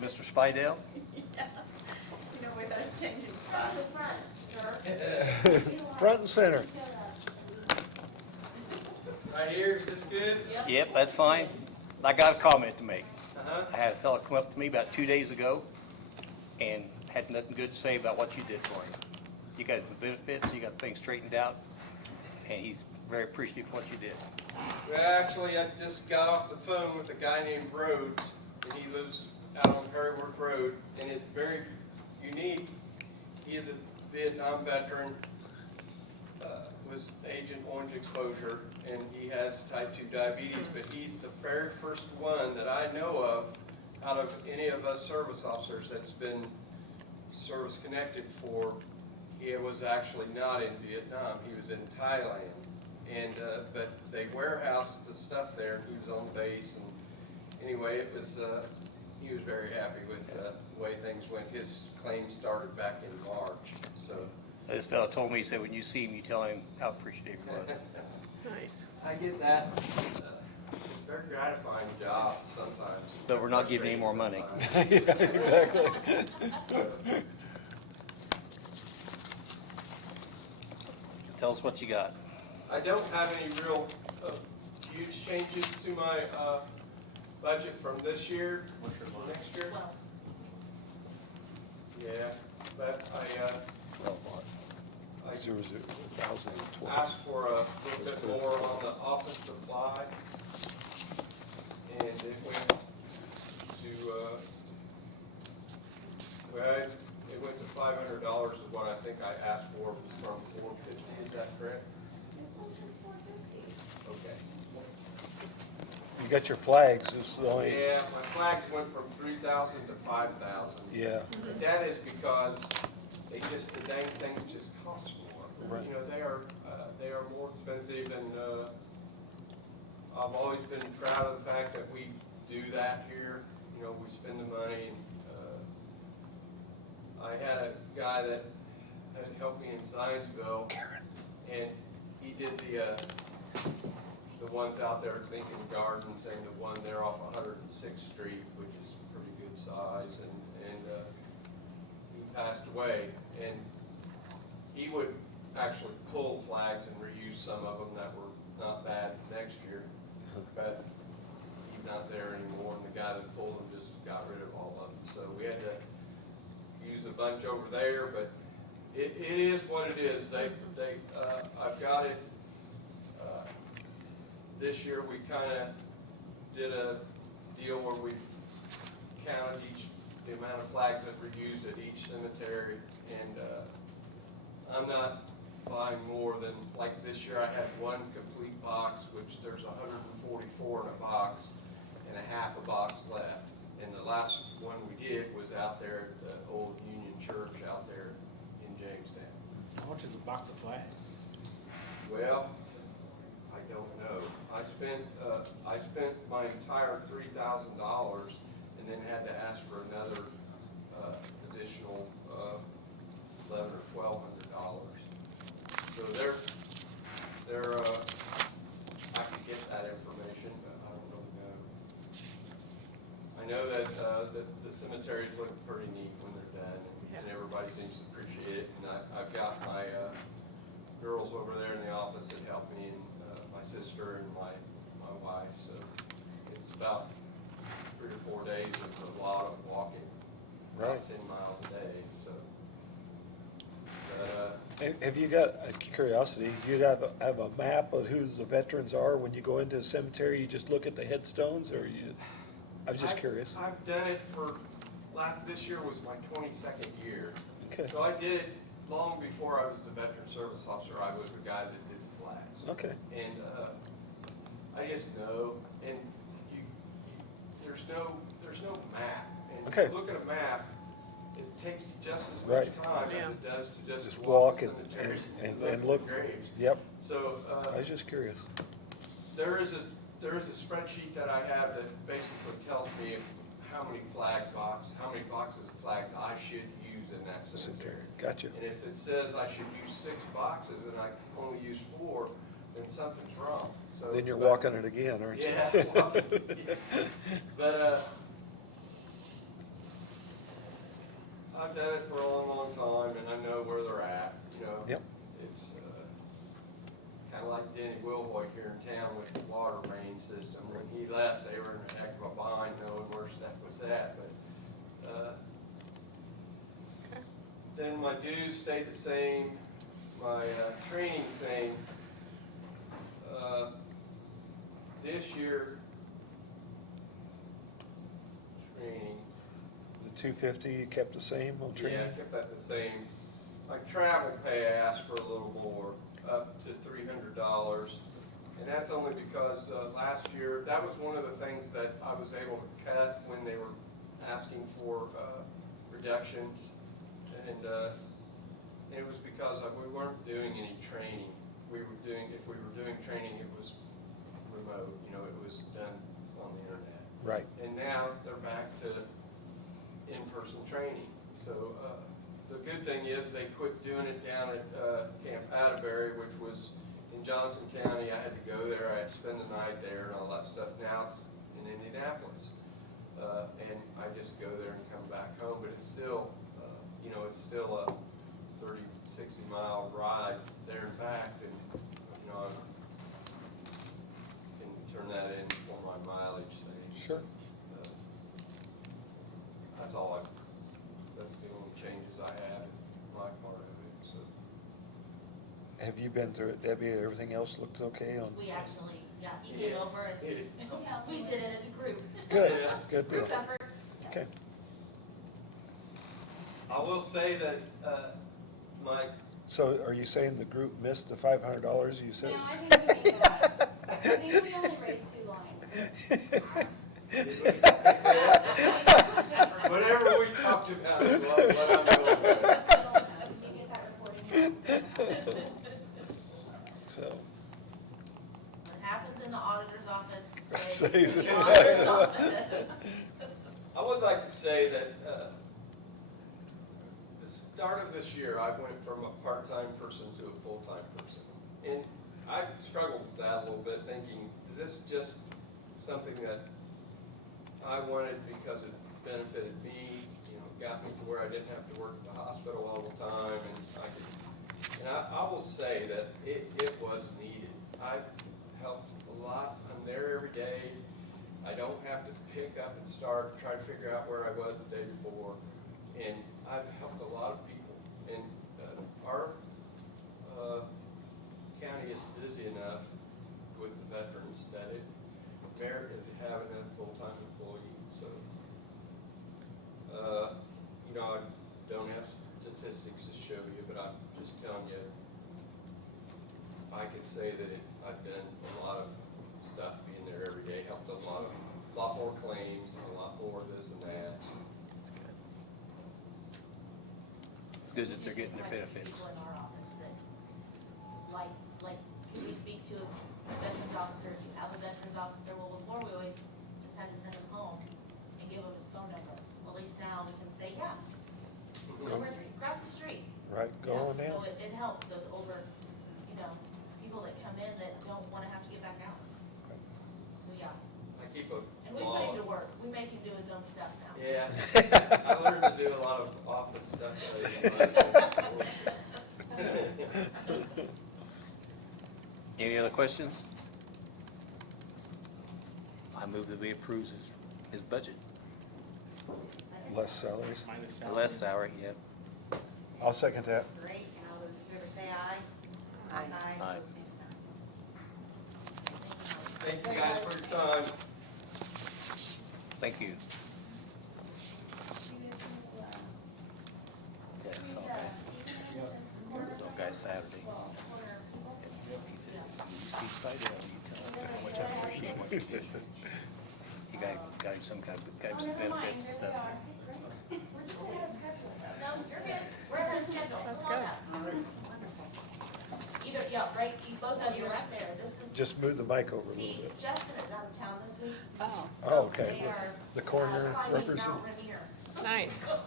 Mr. Spidell? Yeah. You know, with us changing spots. Front and center. Right here, is this good? Yep, that's fine. I got a comment to make. Uh-huh. I had a fella come up to me about 2 days ago and had nothing good to say about what you did for him. You got the benefits, you got things straightened out, and he's very appreciative of what you did. Well, actually, I just got off the phone with a guy named Rhodes, and he lives out on Perryworth Road, and it's very unique. He is a Vietnam veteran, was Agent Orange exposure, and he has type 2 diabetes, but he's the very first one that I know of out of any of us service officers that's been service connected for. He was actually not in Vietnam, he was in Thailand. And, but they warehoused the stuff there, and he was on base, and anyway, it was, he was very happy with the way things went. His claim started back in March, so. This fellow told me, he said, when you see him, you tell him how appreciative he was. Nice. I get that. It's a very gratifying job sometimes. But we're not giving any more money. Exactly. Tell us what you got. I don't have any real huge changes to my budget from this year to next year. Yeah, but I 0,012. asked for a little bit more on the office supply, and it went to, well, it went to $500 is what I think I asked for from $450, is that correct? Okay. You got your flags, it's the only, Yeah, my flags went from 3,000 to 5,000. yeah. And that is because they just, the dang things just cost more. Right. You know, they are more expensive, and I've always been proud of the fact that we do that here. You know, we spend the money. And, I had a guy that had helped me in Zionsville, and he did the ones out there at Lincoln Gardens, and the one there off 106th Street, which is pretty good size, and he passed away. And he would actually pull flags and reuse some of them that were not bad next year, but he's not there anymore, and the guy that pulled them just got rid of all of them. So we had to use a bunch over there, but it is what it is. I've got it. This year we kind of did a deal where we counted the amount of flags that were used at each cemetery, and I'm not buying more than, like this year I had one complete box, which there's 144 in a box, and a half a box left. And the last one we did was out there at the old Union Church out there in Jamestown. How much is a box of flags? Well, I don't know. I spent my entire $3,000, and then had to ask for another additional $1,100 or $1,200. So I could get that information, but I don't really know. I know that the cemeteries look pretty neat when they're done, and everybody seems to appreciate it. And I've got my girls over there in the office that help me, and my sister and my wife. So it's about 3 or 4 days of a lot of walking, about Right. 10 miles a day. So, Have you got, curiosity, do you have a map of who the veterans are when you go into a cemetery? You just look at the headstones, or you, I was just curious. I've done it for, this year was my 22nd year. Okay. So I did it long before I was the veteran service officer. I was the guy that did the flags. Okay. And I just know, and there's no map. And Okay. if you look at a map, it takes just as Right. much time Yeah. as it does to just Just walk walk the and- cemeteries and at look. the graves. Yep, So I was just curious. there is a spreadsheet that I have that basically tells me how many boxes of flags I should use in that cemetery. Gotcha. And if it says I should use 6 boxes and I only use 4, then something's wrong. So Then you're but- walking it again, aren't you? Yeah, walking, yeah. But done it for a long, long time, and I know where they're at, you know. Yep. It's, kinda like Denny Wilhoit here in town with the water main system. When he left, they were in a heck of a bind knowing where stuff was at, but, then my dues stayed the same. My, training thing, this year, training, The 250 you kept the same on training? yeah, I kept that the same. Like travel pay, I asked for a little more, up to $300. And that's only because last year, that was one of the things that I was able to cut when they were asking for reductions. And it was because we weren't doing any training. We were doing, if we were doing training, it was remote, you know, it was done on the internet. Right. And now they're back to in-person training. So the good thing is they quit doing it down at Camp Atterbury, which was in Johnson County. I had to go there, I had to spend the night there and all that stuff. Now it's in Indianapolis. And I just go there and come back home, but it's still, you know, it's still a 30, 60 mile ride there and back, and, you know, I can turn that in for my mileage thing. Sure. That's all that's the only changes I have in my part of it, so. Have you been through it, Debbie? Everything else looked okay on? We actually, yeah, he came over and we did it as a group. Good, good deal. Group effort. Okay. I will say that, my, So are you saying the group missed the $500 you said? No, I think we made that. I think we only raised 2 lines. whatever we talked about is what I'm going with. You get that recording. So, What happens in the auditor's office stays Stays in in the auditor's office. I would like to say that, the start of this year, I went from a part-time person to a full-time person. And I struggled with that a little bit, thinking, is this just something that I wanted because it benefited me, you know, got me to where I didn't have to work at the hospital all the time, and I will say that it was needed. I've helped a lot. I'm there every day. I don't have to pick up and start, try to figure out where I was the day before. And I've helped a lot of people. And our county is busy enough with the veterans that it merited having a full-time employee. So, you know, I don't have statistics to show you, but I'm just telling you, I could say that I've done a lot of stuff being there every day, helped a lot more claims and a lot more this and that. It's good. It's good that they're getting their We do have benefits. people in our office that, like, can we speak to a veterans officer? Do you have a veterans officer? Well, before we always just had to send him home and give him his phone number. Well, at least now we can say, yeah, we're across the street. right, go Yeah, on down. So it helps those older, you know, people that come in that don't wanna have to get back out. So, yeah, I keep a and we put him to log. work, we make him do his own stuff now. Yeah, I learned to do a lot of office stuff lately. Any other questions? I move that we approve his budget. Less salaries. Minus The salary. less salary, yep. I'll second that. Great, and all those in favor say aye. Aye. Opposed, same sign. Thank you guys for your time. Thank you. Yeah, Who's, it's all Stephen since corner? It's all guy Saturday. Well, corner people. He said, he's fighting on you, tell him how much I appreciate what you do. You got him some kind of, got him Oh, some never mind, benefits and there we stuff. are. Great. We're just ahead of schedule. No, you're good, we're ahead of schedule, come on up. Either, yeah, right, you both of you are up there, this is. Just move the mic over a little Steve, bit. Justin is out of town this week. Oh, okay. They are. The coroner climbing represent- Mount Rainier. Nice. Oh,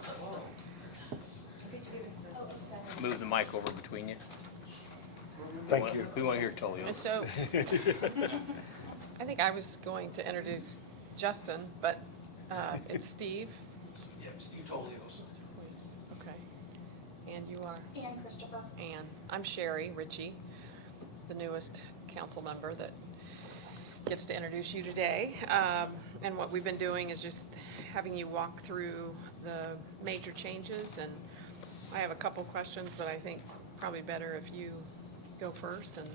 sorry. Move the mic over between you. Thank you. We want to hear And Tolio's. so, I think I was going to introduce Justin, but it's Steve. Yep, Steve Tolios. Okay. And you are? And Christopher. And I'm Sherry Ritchie, the newest council member that gets to introduce you today. And what we've been doing is just having you walk through the major changes, and I have a couple questions, but I think probably better if you go first, and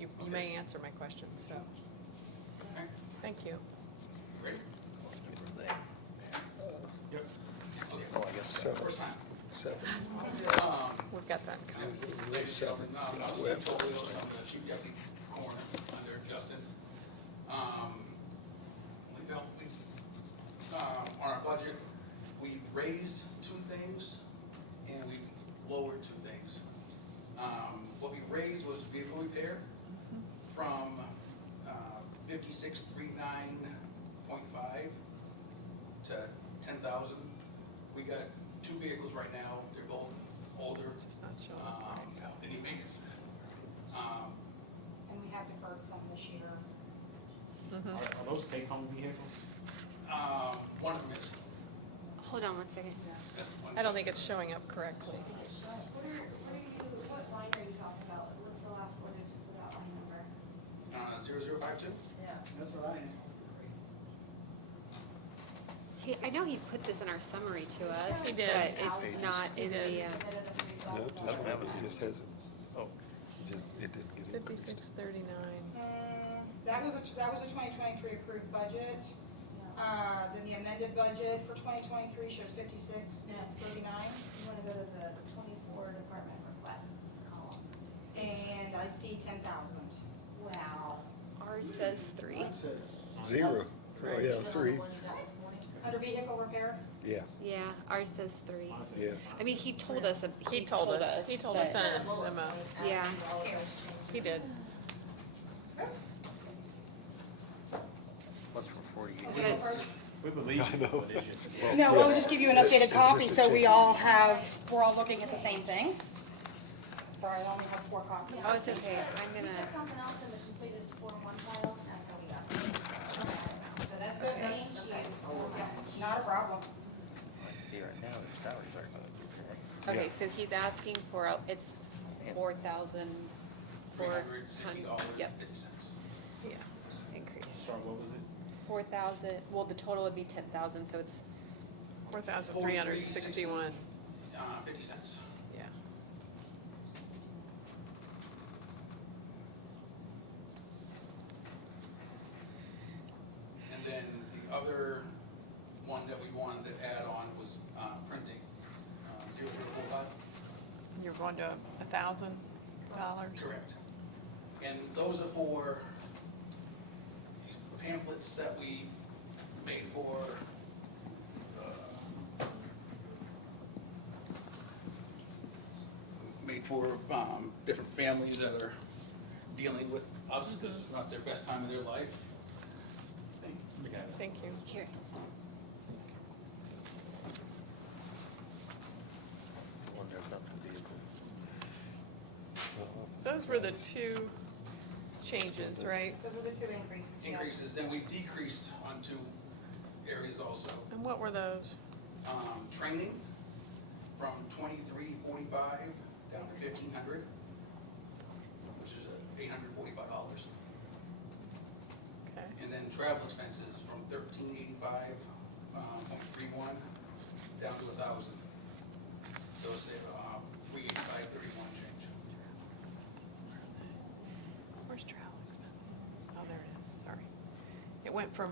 you may answer my questions, so, Okay, thank you. ready? Yep. Okay, Oh, I guess so. first time. Seven. We've got that covered. Ladies and gentlemen, I'm Steve Tolios, I'm the chief deputy coroner under Justin. On our budget, we've raised two things and we've lowered two things. What we raised was vehicle repair from 56,309.5 to 10,000. We got two vehicles right now, they're both older, It's not showing. they need maintenance. And we have deferred some this year. Are those take-home vehicles? One of them is, Hold on one second. that's the one. I don't think it's showing up correctly. What line are you talking about? What's the last four digits of that line number? 0052? I know he put this in our summary to us, He did. but it's not in the, Submitted the No, $3,000. it just has, Oh, it didn't get it. 5639. That was a 2023 approved budget. Then the amended budget for 2023 shows 5639. You wanna go to the 24 department request column. And I see 10,000. Wow. ours says 3. Zero. Oh, yeah, Even on the 3. one you got this morning? Under vehicle repair, Yeah, Yeah, ours says 3. yeah. I mean, he told us, He told us in but- a memo. Yeah. All of those changes. He did. what's for 48? But- We believe you, but it's just. no, I'll just give you an updated copy so we're all looking at the same thing. Sorry, I only have 4 copies. Oh, it's okay, I'm We gonna, put something else in the completed Form 1 files, and that's how we got this. So that's good, thank you. Not a problem. See, right now, the salaries are about okay, so he's asking for, it's 4,400, $360.50. yep, Yeah. increase. Sorry, what was it? 4,000, well, the total would be 10,000, so it's, 4,361. 50 cents. Yeah. And then the other one that we wanted to add on was printing, 0045. You're going to $1,000? Correct. And those are for pamphlets that we made for, different families that are dealing with us, because it's not their best time of their life. We got it. Thank you. here, wonder about the vehicle. So those were the two changes, right? Those were the 2 increases, yes. Increases, then we've decreased on 2 areas also. And what were those? Training from 2345 down to 1,500, which is $845. Okay. And then travel expenses from 1,385.31 down to 1,000. So it's 385.31 change. Where's travel expenses? Oh, there it is, sorry. It went from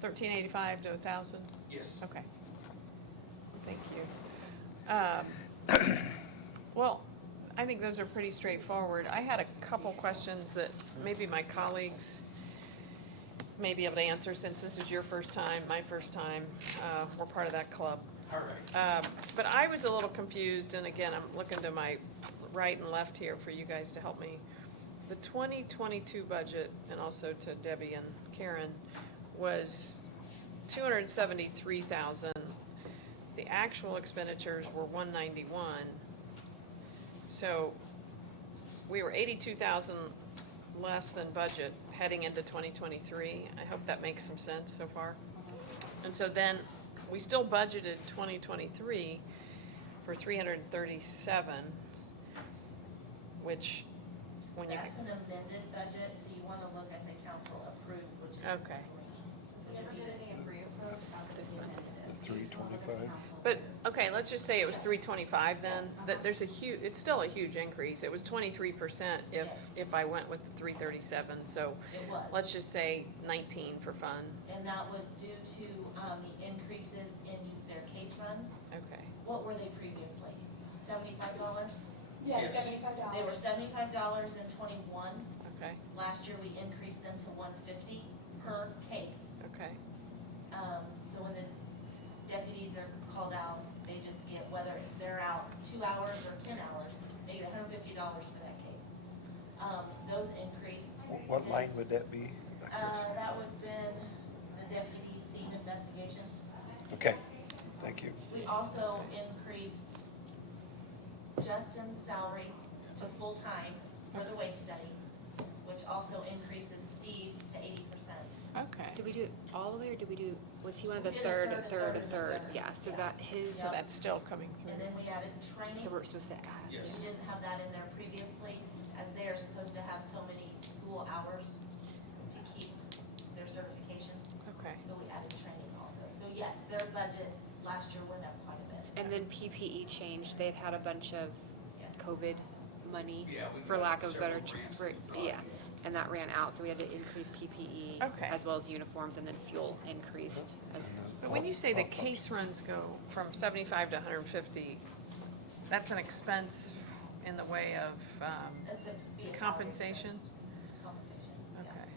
1,385 to 1,000? Yes. Okay. Thank you. Well, I think those are pretty straightforward. I had a couple questions that maybe my colleagues may be able to answer, since this is your first time, my first time. We're part of that club. All right. But I was a little confused, and again, I'm looking to my right and left here for you guys to help me. The 2022 budget, and also to Debbie and Karen, was 273,000. The actual expenditures were 191. So we were 82,000 less than budget heading into 2023. I hope that makes some sense so far. And so then, we still budgeted 2023 for for 337, which, when you, That's an amended budget, so you wanna look at the council approved, which is Okay. green, which We never would be did any approved, that's what the amended is. The 325? but, okay, let's just say it was 325 then, that there's a huge, it's still a huge increase. It was 23% Yes. if I went with the 337, so it was. let's just say 19 for fun. And that was due to, the increases in their case runs. Okay, What were they previously? $75? Yes, Yes. $75. They were $75 in '21. okay, Last year, we increased them to $150 per case. okay, So when the deputies are called out, they just get, whether they're out 2 hours or 10 hours, they get $150 for that case. Those increased. What line would that be? That would have been the deputy scene investigation. Okay, thank you. We also increased Justin's salary to full-time for the wage study, which also increases Steve's to 80%. Did okay. we do it all the way, or did we do, was he one of the We did a third, third, a third, a and a third? third. Yeah, so Yeah. that his, So that's still coming And through. then we added training. so we're supposed to add. Yes. We didn't have that in there previously, as they are supposed to have so many school hours to keep their certification. Okay, So we added training also. So yes, their budget last year went up quite a bit. And then PPE changed, they've had a bunch of Yes. COVID money, Yeah, we've for got lack of several better, grants for- that have gone. yeah, and that ran out, so we had to increase PPE. Okay. As well as uniforms, and then fuel increased. but when you say the case runs go from 75 to 150, that's an expense in the way of, It's a be a salary compensation? expense. Compensation, yeah. okay.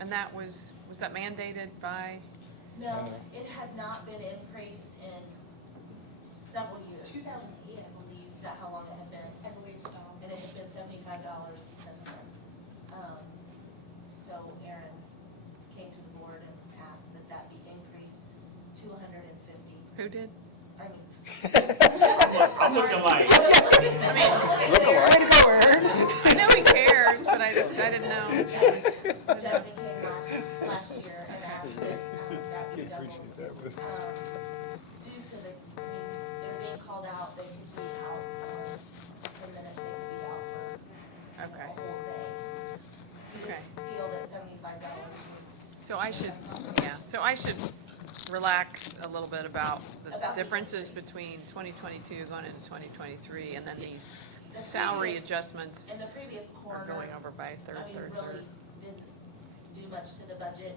And that was that mandated by, No, it had not been increased in several years. 2008, I believe. Is that how long it had been? I believe so. And it had been $75 since then. So Aaron came to the board and asked that that be increased to 150. who did? I mean. I'm looking like, I know he cares, but I didn't know. Justin came last year and asked that that be doubled. Appreciate that one. Due to the, I mean, they're being called out, they could be out for 10 minutes, they could be out for a Okay, whole day. We okay. feel that $75 was, So I should relax a little bit about the About the differences increase. between 2022 going into 2023, and then these The salary previous- adjustments in the previous are quarter, going over by a third, I mean, third, really third. didn't do much to the budget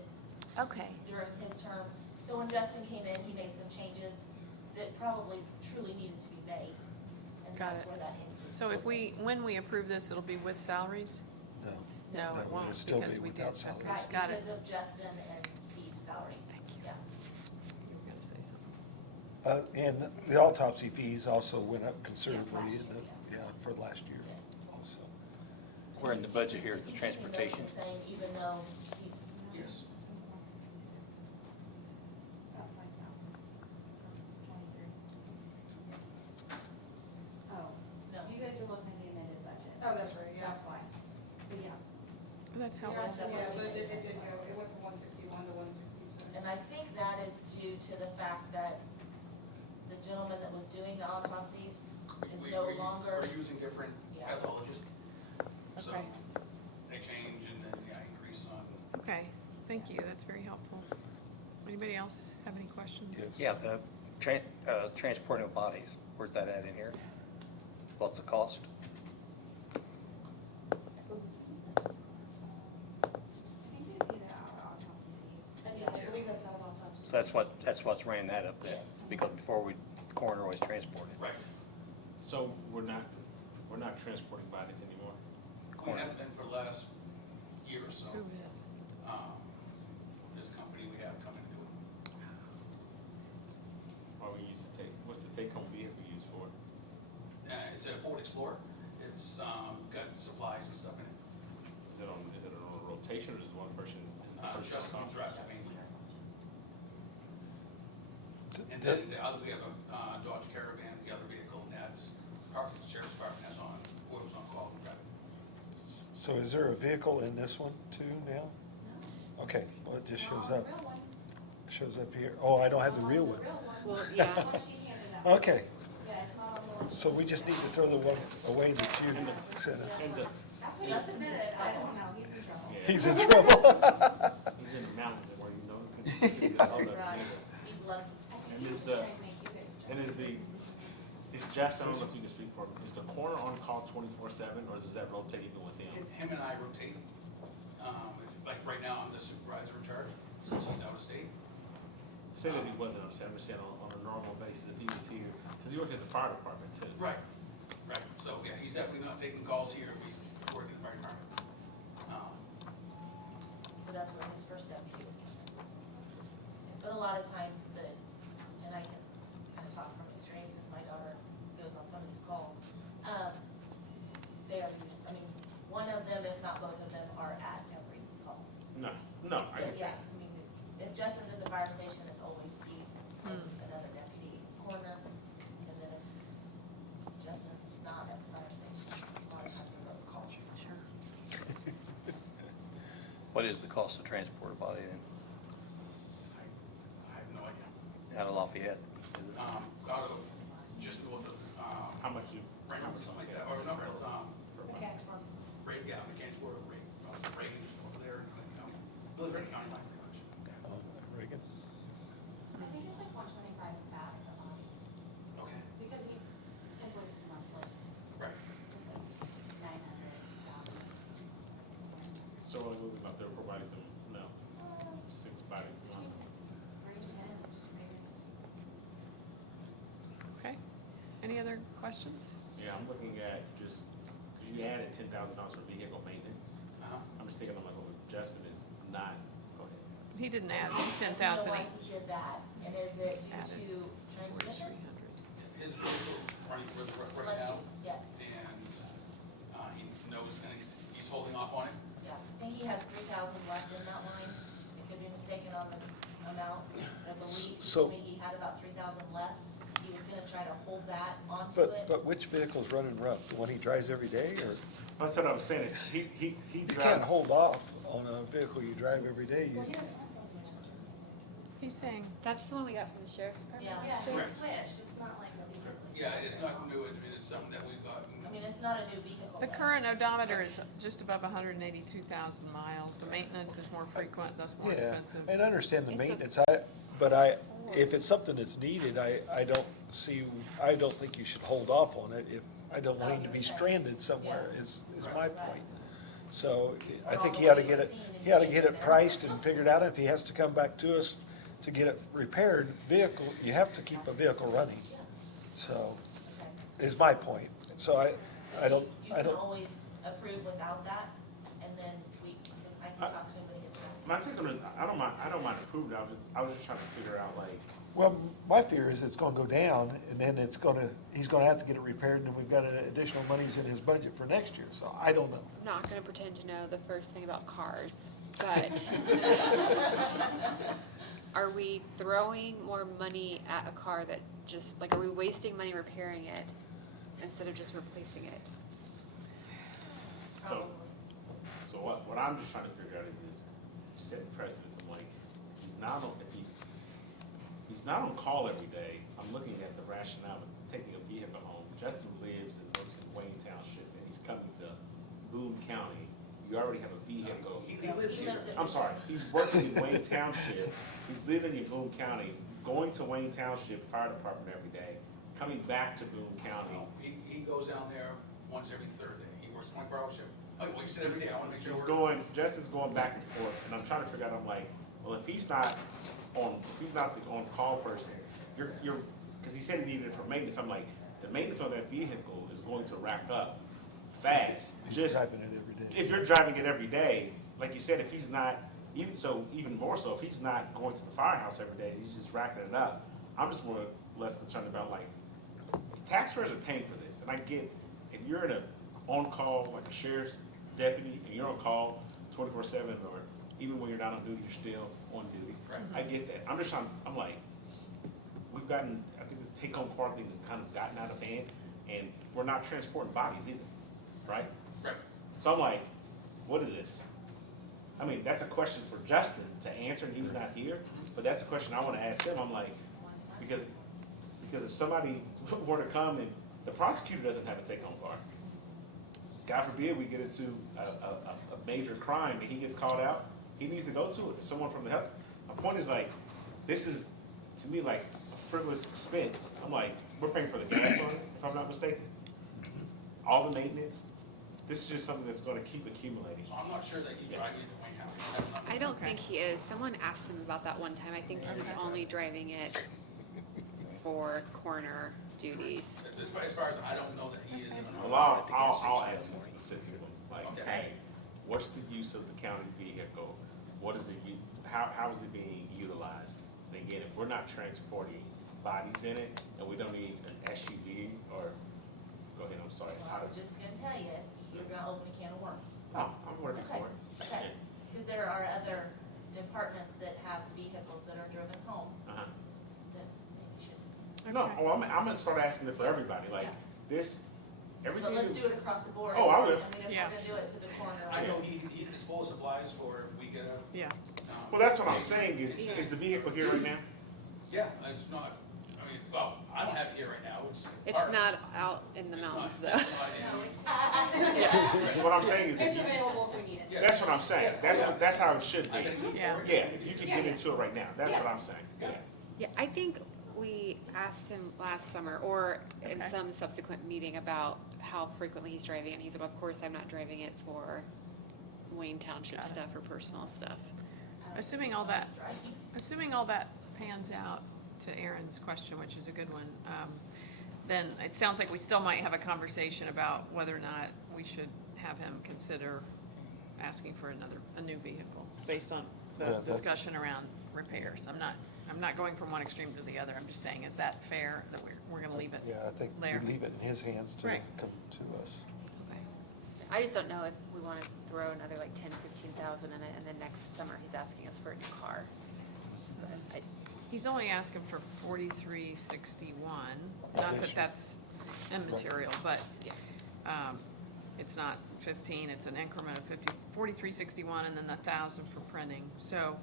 Okay. during his term. So when Justin came in, he made some changes that probably truly needed to be made. And Got that's it. where that increase. So if came from. when we approve this, it'll be with salaries? No. No, No, it it'll won't, still because be we did, without salaries. okay, Right, got it. because of Justin and Steve's salary. Thank you. Yeah. You were gonna say something. And the autopsy fees also went up considerably, last in year, the- yeah, for last year Yes. also. We're in the budget here Is for he keeping those transportation. the same, even though he's, Yes. About 5,000 from 23. Oh, no. you guys are looking at the amended budget. Oh, that's right, yeah. That's why. But yeah. That's You're helpful. on Yeah, so it did go, it went from 161 to 166. And I think that is due to the fact that the gentleman that was doing the autopsies is no longer. We're using different Yeah. pathologists. So Okay. they change and then, yeah, increase on. Okay, thank you, that's very helpful. Anybody else have any questions? Yes. Yeah, the transporting of bodies, where's that at in here? What's the cost? I think they pay the autopsy fees. I believe that's out of autopsy. So that's what's ran that up there, Yes. because before coroner always transported. Right. so we're not transporting bodies anymore? We have been for the last year or so. Who is? There's a company we have coming to do it. Or we used to take, what's the take-home vehicle used for? It's a Ford Explorer. It's, got supplies and stuff in it. Is it on a rotation, or is one person? Just on track, I mean. And The- then the other, we have a Dodge Caravan, the other vehicle, and that's, Sheriff's Department has on, or was on call. So is there a vehicle in this one too now? Okay, well, it just shows up, Real one. shows up here. Oh, I don't have the real one. Real one. Well, yeah. The one she handed out. Okay, Yeah, it's not on the So we just need to throw the one away that you sent us. And the, That's what he submitted, I don't know, he's in trouble. yeah, He's in trouble. he's in the mountains where you know, you can get all of it. Right, he's lucky. I think And he is was the- just trying to make you guys And is the, is Jess, I don't know if you can speak for him, is the corner on call 24/7, or does that rotate even with him? Him and I rotate. Like right now, I'm the supervisor in charge, since he's out of state. Say that he wasn't on set, I'm just saying on a normal basis, if he was here, because he worked at the fire department too. Right. So, yeah, he's definitely not taking calls here if he's working in the fire department. So that's where his first deputy would come in. But a lot of times and I can kind of talk from experience as my daughter goes on some of these calls, one of them, if not both of them, are at every call. No, I, But yeah, I mean, if Justin's at the fire station, it's always Steve and another deputy corner. And then if Justin's not at the fire station, a lot of times they go to call. Sure. What is the cost of transport a body then, I have no idea. out of Lafayette? Is it- Out of just the, how much you, Reagan or something like that, or not Reagan, Reagan, yeah, Mechanicsburg, Reagan, just over there in Clinton County. Really, Reagan County line pretty much. Oh, Reagan? I think it's like 125 back, Okay. because he invoices monthly, Right. so it's like 900,000. so we're moving up there, providing some, no, 6 bodies a month. Bring him, just bring him. Okay. Any other questions? Yeah, I'm looking at just, because you added $10,000 for vehicle maintenance. I'm just thinking, I'm like, well, Justin is not, go ahead. He didn't add You 10,000. know why he did that, and is it Added. due to transmission? His vehicle running really rough right Bless now, you. Yes, and he knows he's holding off on it. yeah. I think he has 3,000 left in that line. I could be mistaken on the amount. I believe he So- told me he had about 3,000 left. He was gonna try to hold that onto But, it. but which vehicle's running rough? The one he drives every day, or? That's what I was saying, is he You can't drives, hold off on a vehicle you drive every day. Well, You- here, He's saying, That's the one we got from the sheriff's department? Yeah. Yeah, they Correct. switched, it's not like a vehicle. Yeah, it's not new, I mean, it's something that we've got. I mean, it's not a new vehicle. the though. current odometer is just above 182,000 miles. The maintenance is more frequent, thus more Yeah, expensive. and I understand the It's a- maintenance, if it's something that's needed, I don't think you should hold off on it. If, I don't want him to be stranded somewhere, is my point. So I think he ought to get it priced and figured out. If he has to come back to us to get it repaired, you have to keep a vehicle running. So, Okay. is my point. So I You can don't, always approve without that, and then I can talk to him when he gets back. my take on it, I don't mind approving, I was just trying to figure out like, well, my fear is it's gonna go down, and then he's gonna have to get it repaired, and then we've got additional monies in his budget for next year, so I don't know. I'm not gonna pretend to know the first thing about cars, but are we throwing more money at a car that just, like, are we wasting money repairing it instead of just replacing it? So- Probably. so what I'm just trying to figure out is setting precedents. I'm like, if he's not on call every day, I'm looking at the rationale of taking a vehicle home. Justin lives and works in Wayne Township, and he's coming to Boone County. You already have a vehicle. He lives He here. lives in- I'm sorry, he's working in Wayne Township, he's living in Boone County, going to Wayne Township Fire Department every day, coming back to Boone County. He goes down there once every third day. He works 24-hour shift. Oh, well, you said every day, I wanna make sure Justin's going back and forth, and I'm trying to figure out, I'm like, well, if he's not the on-call person, because he said he needed it for maintenance, I'm like, the maintenance on that vehicle is going to rack up fast. Just, Driving it every day. if you're driving it every day, like you said, if he's not, even more so, if he's not going to the firehouse every day, he's just racking it up, I'm just more or less concerned about like, taxpayers are paying for this, and I get, if you're in a on-call, like a sheriff's deputy, and you're on call 24/7, or even when you're not on duty, you're still on duty. Right. I get that. I'm just trying, I'm like, I think this take-home car thing has kind of gotten out of hand, and we're not transporting bodies either, right? Right. So I'm like, what is this? I mean, that's a question for Justin to answer, and he's not here, but that's a question I want to ask him. I'm like, because if somebody were to come and The prosecutor doesn't have a take-home car. God forbid we get into a major crime and he gets called out, he needs to go to it. If someone from the health, my point is like, this is, to me, like a frivolous expense. I'm like, we're paying for the gas on it, if I'm not mistaken. All the maintenance. This is just something that's gonna keep accumulating. So I'm not sure that he's driving it to Wayne County. That's not- I don't think he is. Someone asked him about that one time. I think he's only driving it for coroner duties. As far as, I don't know that he is. Well, I'll ask him specifically, like, Okay. hey, what's the use of the county vehicle? What is it, how is it being utilized? And again, if we're not transporting bodies in it, and we don't need an SUV, or, go ahead, I'm sorry. Well, I'm just gonna tell you, you're gonna open a can of worms. Oh, I'm working for it. Okay, because there are other departments that have vehicles that are driven home Uh-huh. that maybe should. No, well, I'm gonna start asking it for everybody, like, Yeah. this, everything. But let's is- do it across the board. Oh, I will. I mean, if Yeah. we're gonna do it to the corner. I know let's- it's full of supplies for if we get a. Yeah. Well, that's what I'm saying, is the vehicle here right now? Yeah, it's not, I mean, well, I don't have it here right now, it's. It's our- not out in the it's not- mountains it's though. not in- So what I'm saying is, It's that available if we need it. Yeah. that's what I'm saying, that's how it should I be. can look Yeah. for it. Yeah, if you could get into it right now, that's what I'm saying, yeah. Yeah, I think we asked him last summer or in Okay. some subsequent meeting about how frequently he's driving it. And he said, of course, I'm not driving it for Wayne Township Got it. stuff or personal stuff. Assuming all that, assuming all that pans out to Aaron's question, which is a good one, then it sounds like we still might have a conversation about whether or not we should have him consider asking for a new vehicle, based on the Yeah, that- discussion around repairs. I'm not going from one extreme to the other. I'm just saying, is that fair, that we're gonna leave it Yeah, I think there? we leave it in his hands to Right. come to us. Okay. I just don't know if we want to throw another like 10,000-15,000 in it and then next summer he's asking us for a new car. But He's only asking for 4361, not that that's immaterial, but, it's not 15, it's an increment of 4361 and then 1,000 for printing. So,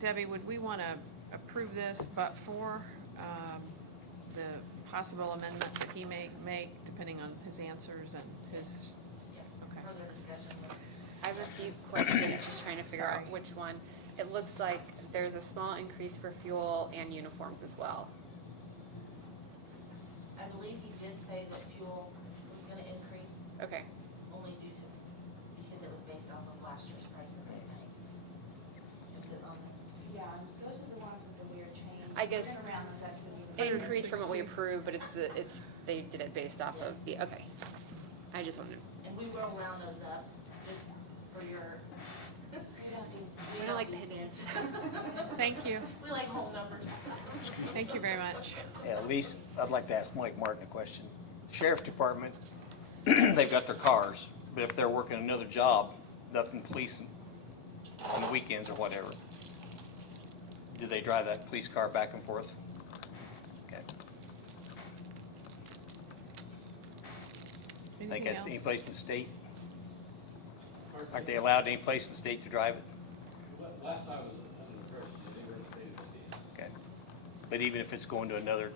Debbie, would we wanna approve this, but for, the possible amendment that he may make, depending on his answers and his, Yeah, okay. further discussion. I have a few questions, just trying to figure out Sorry. which one. It looks like there's a small increase for fuel and uniforms as well. I believe he did say that fuel was gonna increase Okay, only due to, because it was based off of last year's prices, I think. Is it on? Yeah, and those are the ones with the weird change. I guess- Been around this activity. it increased from what we approved, but they did it based off of the, okay. I just wanted, And we will round those up, just for your. We don't like these pennies. things. Thank you, We like whole numbers. thank you very much. Yeah, at least, I'd like to ask Mike Martin a question. Sheriff's Department, they've got their cars, but if they're working another job, nothing policing on the weekends or whatever, do they drive that police car back and forth? Okay. Think Anything that's else? any place in the state? Aren't they allowed any place in the state to drive it? Last time I was under the impression you never stated that Okay. But even if it's going to another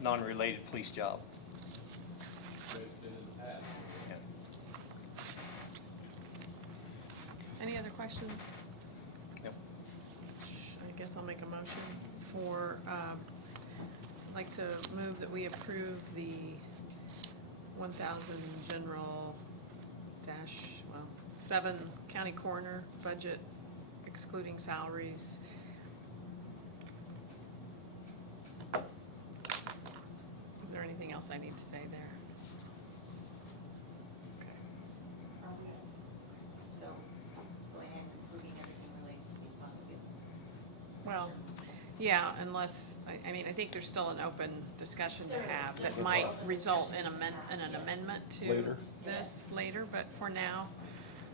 non-related police job? it's been in the past. Yeah. Any other questions? Nope. I guess I'll make a motion for, I'd like to move that we approve the 1,000 general dash, 7 county coroner budget excluding salaries. Is there anything else I need to say there? Okay. So, go ahead and approving everything related to the fund business. Well, yeah, unless, I mean, I think there's still an open discussion to There is. have that There's might open result in discussion to have, an yes. amendment to Later. this later, but for now,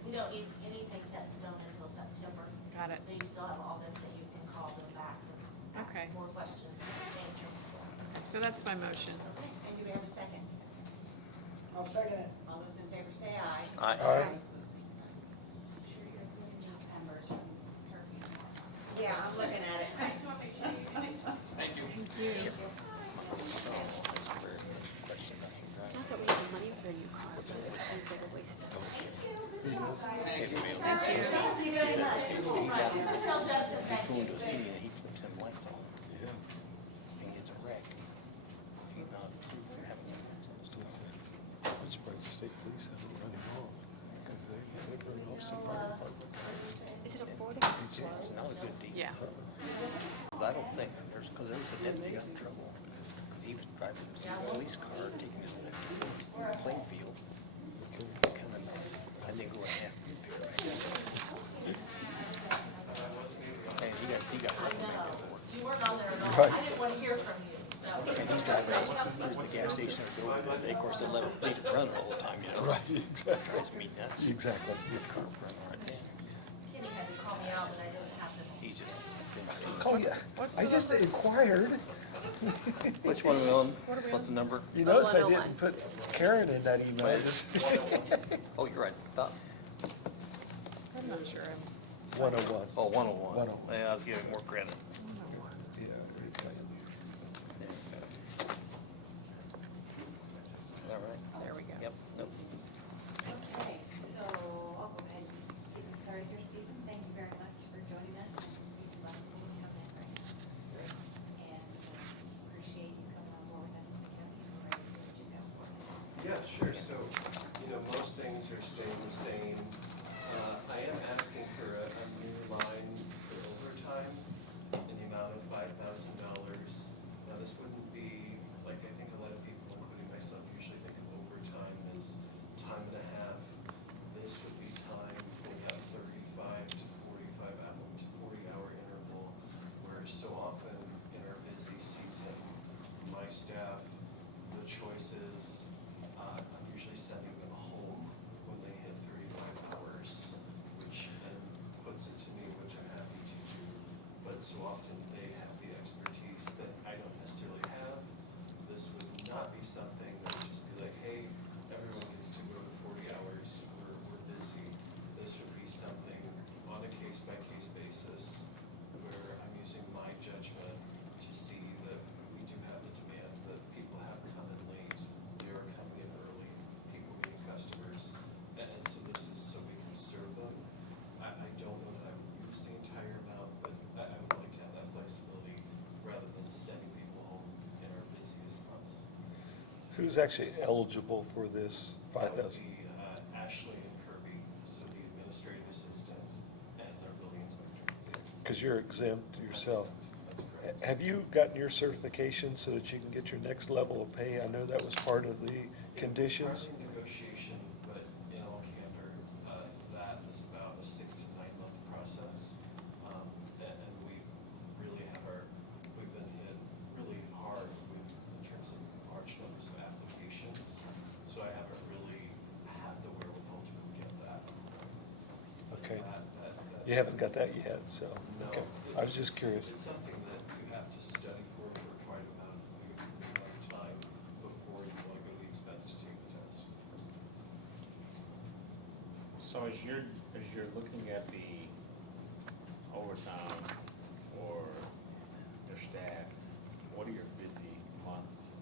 We don't need anything set in stone until September. got it. So you still have August that you can call them back and Okay. ask more questions and change them. So that's my motion. Okay, and do we have a second? I'll second it. All those in favor say aye. Aye. Aye. Opposed, same sign. Sure you're approving these numbers from Turkey's. Yeah, I'm looking at it. I just want to make sure you guys. Thank you. Thank you. Thank you very much. Right, tell Justin thank Going you. to a city Thanks. and he flips them lights on Yeah. and gets a wreck. He's not approved for having them. I'm surprised the state police haven't run him off, because they bring off some fire department. Is it a Ford? It's not a good deal. Yeah. I don't think, because there was a deputy that got in trouble, because he was driving some police car, taking his playing field, coming, I think go a half repair right and he got I know, you weren't on there at all. Right. I didn't want to hear from you, so. and he's driving through the gas station or go over there. Of course, they let him leave it run all the time, you know? Right, exactly. Drives me nuts. Exactly. His car run right there. Kimmy had to call me out when I didn't have them. He just. Oh, yeah, I just inquired. Which one are we on? What's the number? You notice I 101. didn't put Karen in that email. Oh, you're right, top. I'm not sure. 101. Oh, 101. 101. Yeah, I was giving more credit. Yeah, okay. All right. There we go. Yep, nope. Okay, so I'll go ahead and get this started here, Stephen. Thank you very much for joining us and being flexible and coming in, right? And appreciate you coming on board with us and we're ready to get you down for us. Yeah, sure. So, most things are staying the same. I am asking for a new line for overtime in the amount of $5,000. Now, this wouldn't be, like, I think a lot of people, including myself, usually think of overtime as time and a half. This would be time for that 35 to 40-hour interval, where so often in our busy season, my staff, the choices, I'm usually sending them home when they hit 35 hours, which then puts it to me, which I'm happy to do. But so often they have the expertise that I don't necessarily have. This would not be something that would just be like, hey, everyone gets to go to 40 hours, we're busy. This would be something on a case-by-case basis where I'm using my judgment to see that we do have the demand, that people have come in late, they are coming in early, people being customers, and so this is so we can serve them. I don't know that I would use the entire amount, but I would like to have that flexibility rather than sending people home in our busiest months. Who's actually eligible for this That would 5,000? be Ashley and Kirby, so the administrative assistants and their building inspector. Because you're exempt yourself. That's correct. Have you gotten your certification so that you can get your next level of pay? I know that was part of the conditions. Part of the negotiation, but in all candor, that is about a 6 to 9 month process. And we really we've been hit really hard in terms of large numbers of applications. So I haven't really had the wherewithal to get that. Okay. That- You haven't got that yet, so, No. okay. I was just curious. It's something that you have to study for quite a amount of time before you want to go to the expense to take the test. So as you're looking at the overtime or your staff, what are your busy months?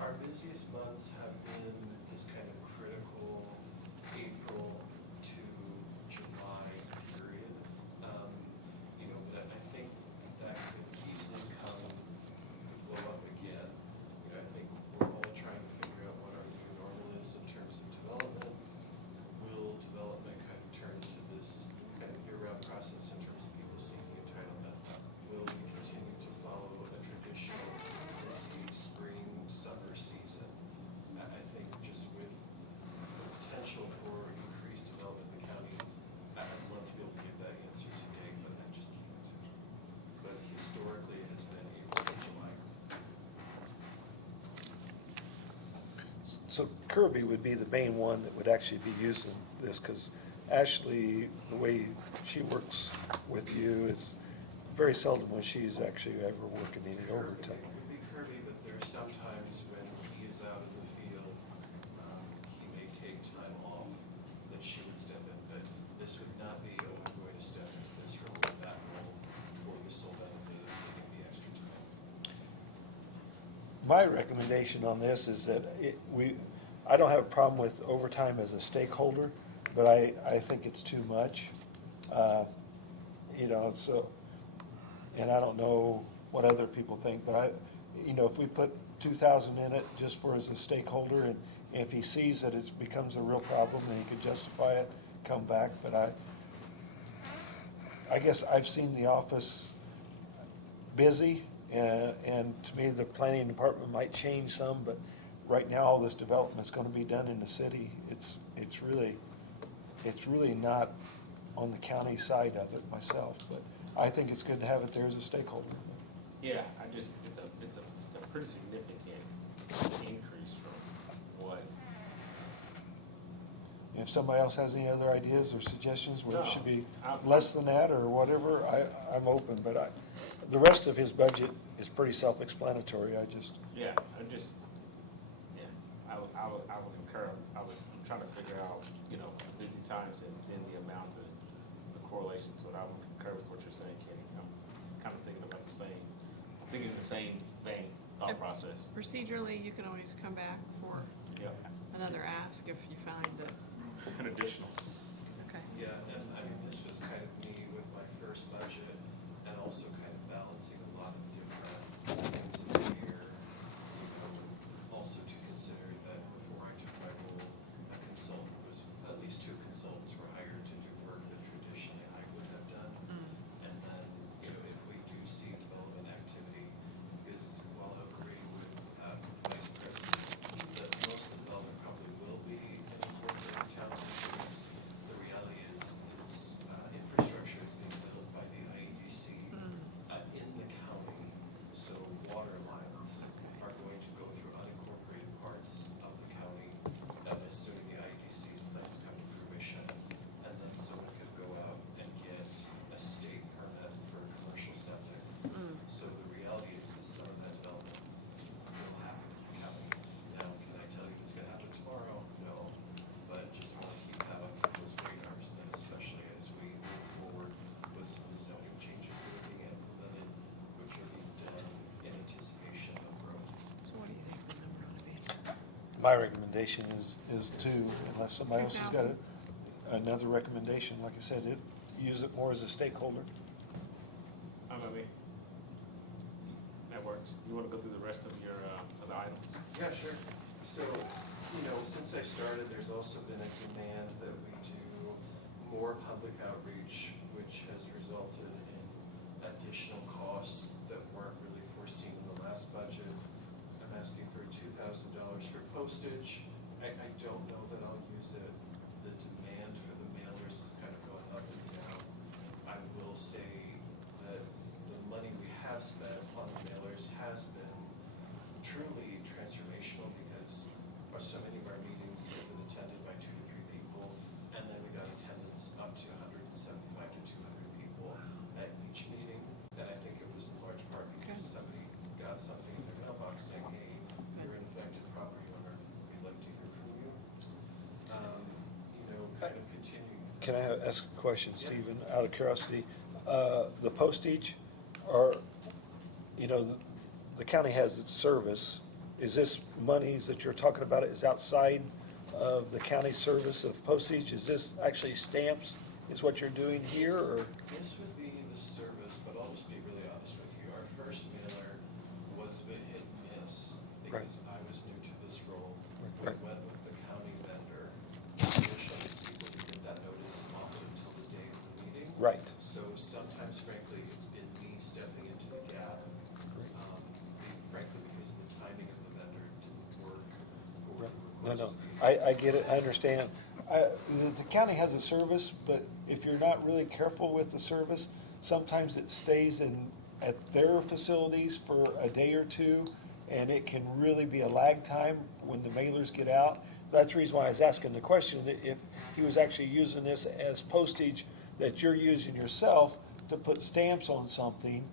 Our busiest months have been this kind of critical April to July period. But I think that could easily blow up again. I think we're all trying to figure out what our new normal is in terms of development. Will development kind of turn into this kind of year-round process in terms of people seeking entitlement? Will we continue to follow a traditional busy spring, summer season? I think just with the potential for increased development in the county, I'd love to be able to give that answer today, but I just can't. But historically, it has been April to July. So Kirby would be the main one that would actually be using this, because Ashley, the way she works with you, it's very seldom when she's actually ever working any overtime. It would be Kirby, but there are some times when he is out of the field, he may take time off that she would step in, but this would not be, oh, I'm going to step into this role or that role for the sole benefit of taking the extra time. My recommendation on this is that I don't have a problem with overtime as a stakeholder, but I think it's too much. You know, so, and I don't know what other people think, but you know, if we put 2,000 in it just for as a stakeholder, and if he sees that it becomes a real problem, then he could justify it, come back, but I guess I've seen the office busy, and to me, the planning department might change some, but right now, all this development's gonna be done in the city. It's really not on the county side of it myself, but I think it's good to have it there as a stakeholder. Yeah, it's a pretty significant increase from what. If somebody else has any other ideas or suggestions where it No, should be I'm- less than that or whatever, I'm open, but the rest of his budget is pretty self-explanatory. Yeah, I would concur. I'm trying to figure out, you know, busy times and the amounts and the correlation to it. I would concur with what you're saying, Kenny. I'm kind of thinking about the same vein, thought Yep. process. Procedurally, you can always come back for Yeah. another ask if you find that, An additional. okay. Yeah, and I mean, this was kind of me with my first budget and also kind of balancing a lot of different things in the year. You know, also to consider that before I took my role, a consultant was, at least 2 consultants were hired to do work that traditionally I would have done. And then, you know, if we do see development activity, because while agreeing with Vice President, that most of the development probably will be in incorporated towns and cities, the reality is infrastructure is being built by the IEDC in the county. So water lines are going to go through unincorporated parts of the county, assuming the IEDC's plans come to fruition. And then someone could go out and get a state permit for a commercial septic. So the reality is that some of that development will happen in the county. Now, can I tell you it's gonna happen tomorrow? No, but just want to keep that on people's radars, and especially as we move forward with some of the zoning changes that are being implemented, which are being done in anticipation of growth. So what do you think the number ought to be? My recommendation is 2, unless somebody else has got another recommendation. Like I said, use it more as a stakeholder. That works. You want to go through the rest of your other items? Yeah, sure. So, you know, since I started, there's also been a demand that we do more public outreach, which has resulted in additional costs that weren't really foreseen in the last budget. I'm asking for $2,000 for postage. I don't know that I'll use it. The demand for the mailers is kind of going up and down. I will say that the money we have spent on the mailers has been truly transformational because so many of our meetings have been attended by 2 to 3 people, and then we got attendance up to 175 to 200 people at each meeting. And I think it was in large part because somebody got something in their mailbox saying, hey, you're an affected property owner, we'd like to hear from you. You know, kind of continuing. Can I ask a question, Stephen, out of curiosity? The postage, or, you know, the county has its service. Is this monies that you're talking about is outside of the county service of postage? Is this actually stamps, is what you're doing here, or? This would be the service, but I'll just be really honest with you. Our first mailer was a bit hit and miss because I was new to this role. We Right. went with the county vendor. Unfortunately, people didn't get that notice often until the day of the meeting. Right. So sometimes, frankly, it's been me stepping into the gap. Frankly, because the timing of the vendor didn't work for the No, request. I get it, I understand. The county has a service, but if you're not really careful with the service, sometimes it stays at their facilities for a day or 2, and it can really be a lag time when the mailers get out. That's the reason why I was asking the question, that if he was actually using this as postage that you're using yourself to put stamps on something,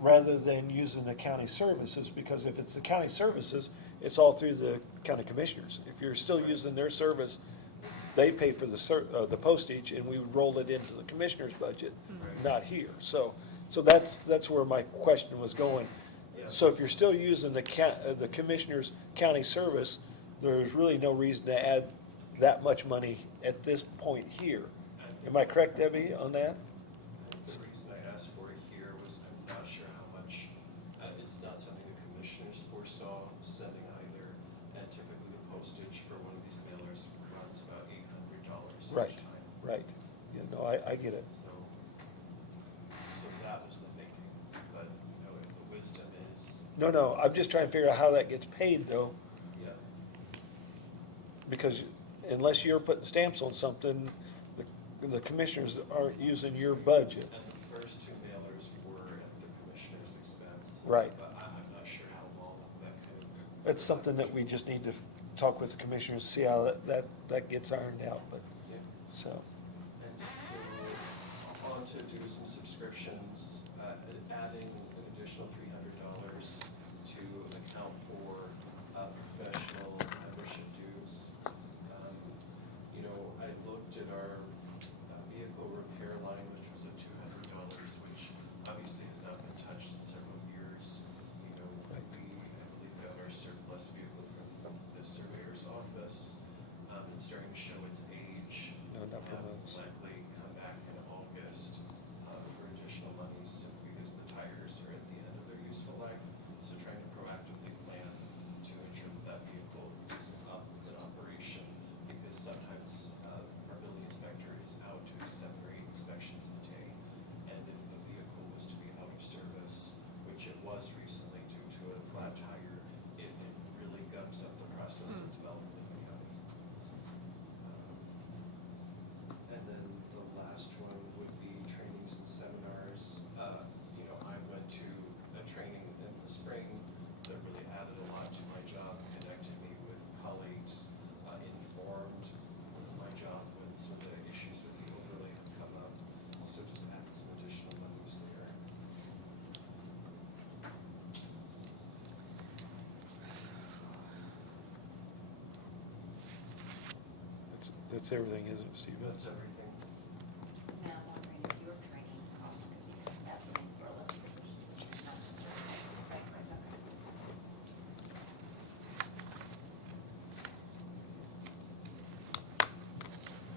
rather than using the county services, because if it's the county services, it's all through the county commissioners. If you're still using their service, they pay for the postage, and we would roll it into the commissioner's budget, not here. So that's where my question was going. So if you're still using the commissioner's county service, there's really no reason to add that much money at this point here. Am I correct, Debbie, on that? The reason I asked for it here was I'm not sure how much, it's not something the commissioners foresaw sending either. And typically the postage for one of these mailers runs about $800 Right, each time. right. Yeah, no, I get it. So that was the thinking, but, you know, if the wisdom is, No, I'm just trying to figure out how that gets paid though, yeah, because unless you're putting stamps on something, the commissioners aren't using your budget. and the first two mailers were at the commissioner's expense. Right. But I'm not sure how long that kind of. That's something that we just need to talk with the commissioners, see how that gets ironed out, but, Yeah. so. And so, on to do some subscriptions, adding an additional $300 to account for professional membership dues. You know, I looked at our vehicle repair line, which was at $200, which obviously has not been touched in several years. You know, I believe got our surplus vehicle from the surveyor's office. It's starting to show its age. No, not for That will those. likely come back in August for additional money simply because the tires are at the end of their useful life. So trying to proactively plan to ensure that that vehicle is up in operation, because sometimes our building inspector is out doing 7 or 8 inspections a day. And if the vehicle was to be out of service, which it was recently due to a flat tire, it really gums up the process of development in the county. And then the last one would be trainings and seminars. You know, I went to a training in the spring that really added a lot to my job, connected me with colleagues, informed my job when some of the issues with the overlay have come up. Also just added some additional monies there. That's everything, isn't it, Steve? That's everything. Now, I'm wondering if your training costs, that's only for elected officials, it's not just for.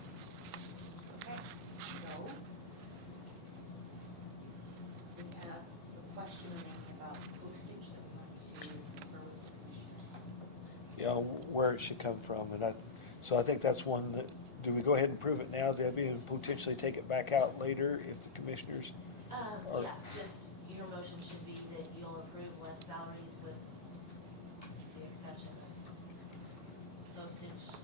Okay, so. We have a question about postage that we want to confer with the commissioners. Yeah, where it should come from, and so I think that's one that, do we go ahead and prove it now, Debbie, and potentially take it back out later if the commissioners? Or- Yeah, just, your motion should be that you'll approve less salaries with the exception of postage.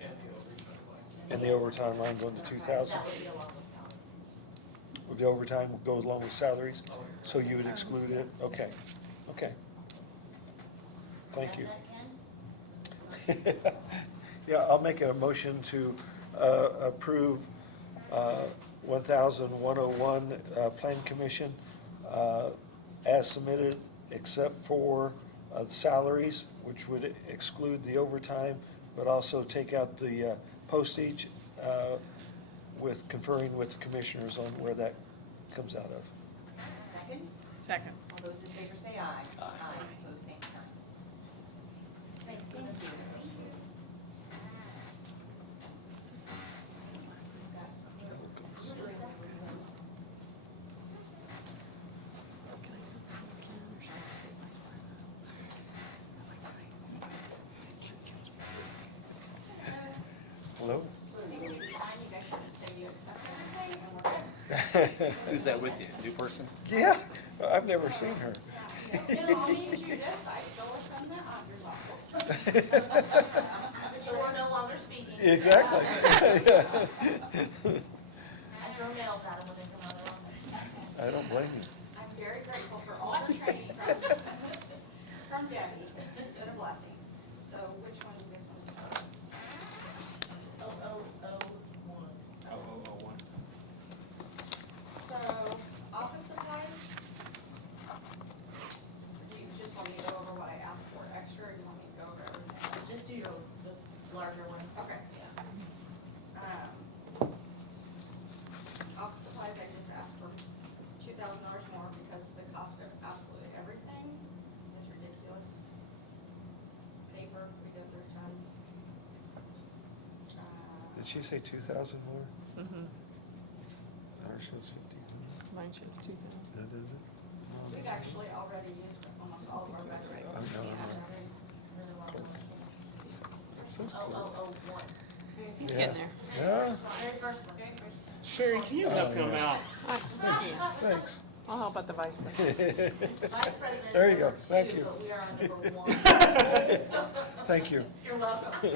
Yeah. And the overtime line. And the overtime line going to 2,000? That would be along with salaries. With the overtime will go along with salaries? Oh, So you would exclude it? Okay, okay. Thank you. Got that, Ken? Yeah, I'll make a motion to approve 1,101 Plan Commission as submitted, except for salaries, which would exclude the overtime, but also take out the postage with conferring with the commissioners on where that comes out of. Second, Second. all those in favor say aye. Aye. Opposed, same sign. Thanks, Steve. Hello? Who's that with you, new person? Yeah, I've never seen her. I'll need you this, I stole it from the auditor's office. So we're no longer speaking. Exactly. I throw nails at them when they come out of their office. I don't blame you. I'm very grateful for all the training from Debbie, it's been a blessing. So which one do you guys want to start? 0001. Oh, 001. So, office supplies? Do you just want me to go over what I asked for extra, or do you want me to go over everything? Just do the larger ones. Okay. Office supplies, I just asked for $2,000 more because the cost of Did she say 2,000 more? Mhm. Ours shows 50. Mine shows 2,000. That is it? We've actually already used almost all of our budget. I know. Says clerk. One. He's Yeah. getting there. Yeah, Very first one. Sherry, can you help him out? thanks. I'll help out the vice president. Vice president There you is go. number Thank two, you. but we are on number one. Thank you. You're welcome. So you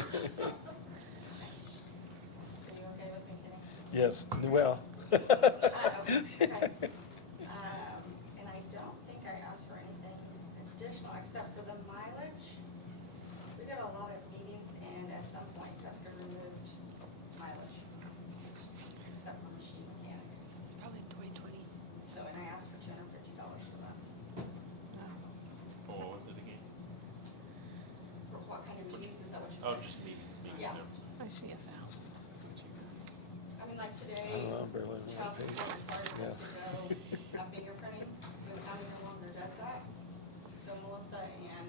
okay with me getting? Yes, well. Okay. And I don't think I asked for anything additional except for the mileage. We got a lot of meetings and at some point Jessica removed mileage, except for machine mechanics. It's probably 2020. So, and I asked for $250 for that. Oh, what was it again? For what kind of meetings, is that what you're Oh, saying? just meetings, Yeah. I see 1,000. I mean, like I today, don't know, barely know child what it support is. required us to Yeah. go have fingerprinting. Boone County no longer does that. So Melissa and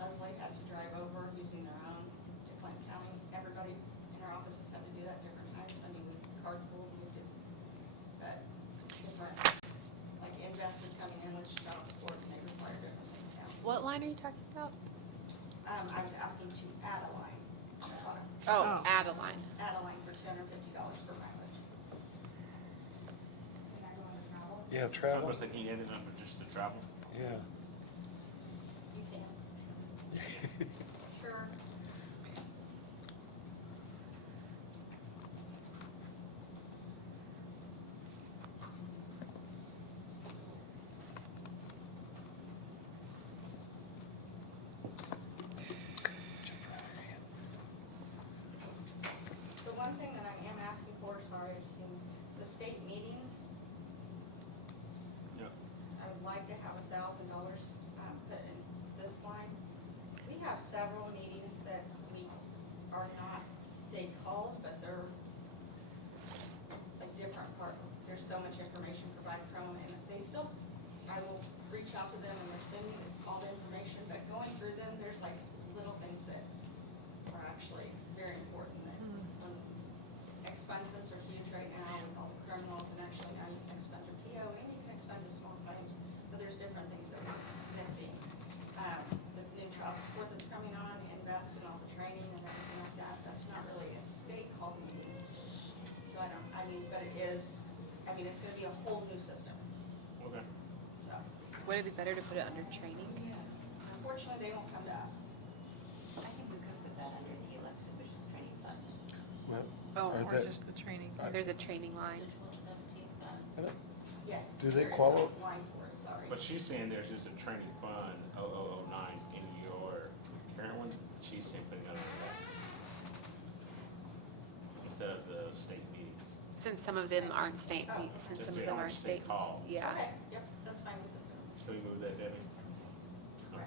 Leslie had to drive over using their own to Clinton County. Everybody in our offices had to do that different times. I mean, we carpooled, we did, but different, like Invest is coming in with child support and they require different things now. What line are you talking about? I was asking to add a line on the product, Oh, Oh. add a line. add a line for $250 for mileage. Can I go into travel? Yeah, I travel, was thinking ended under just the travel. yeah. You can. Sure. The one thing that I am asking for, sorry, I just seen the state meetings, Yeah. I would like to have $1,000 put in this line. We have several meetings that we are not state called, but they're a different part. There's so much information provided from them, and they still, I will reach out to them and they're sending me all the information, but going through them, there's like little things that are actually very important. That when expungements are huge right now with all the criminals, and actually now you can expunge a PO and you can expunge a small claims, but there's different things that we're missing. The new child support that's coming on, Invest in all the training and everything like that, that's not really a state called meeting. So but it is, it's gonna be a whole new system, Okay. so. Would it be better to put it under training? Unfortunately, they won't come to us. I think we could put that under the elected officials training fund. Well, Oh, are Or that- just the training. There's a training line. The 1217 fund. I don't- Yes. Do they there is a qualify? line for it, sorry. But she's saying there's just a training fund, 0009 in your current one, she's saying putting it under that. Instead of the state meetings. Since some of them aren't state, Oh. since Just some they of them aren't are state state. called. Yeah. Okay, yep, that's fine, we can put it. Can we move that, Debbie? Okay.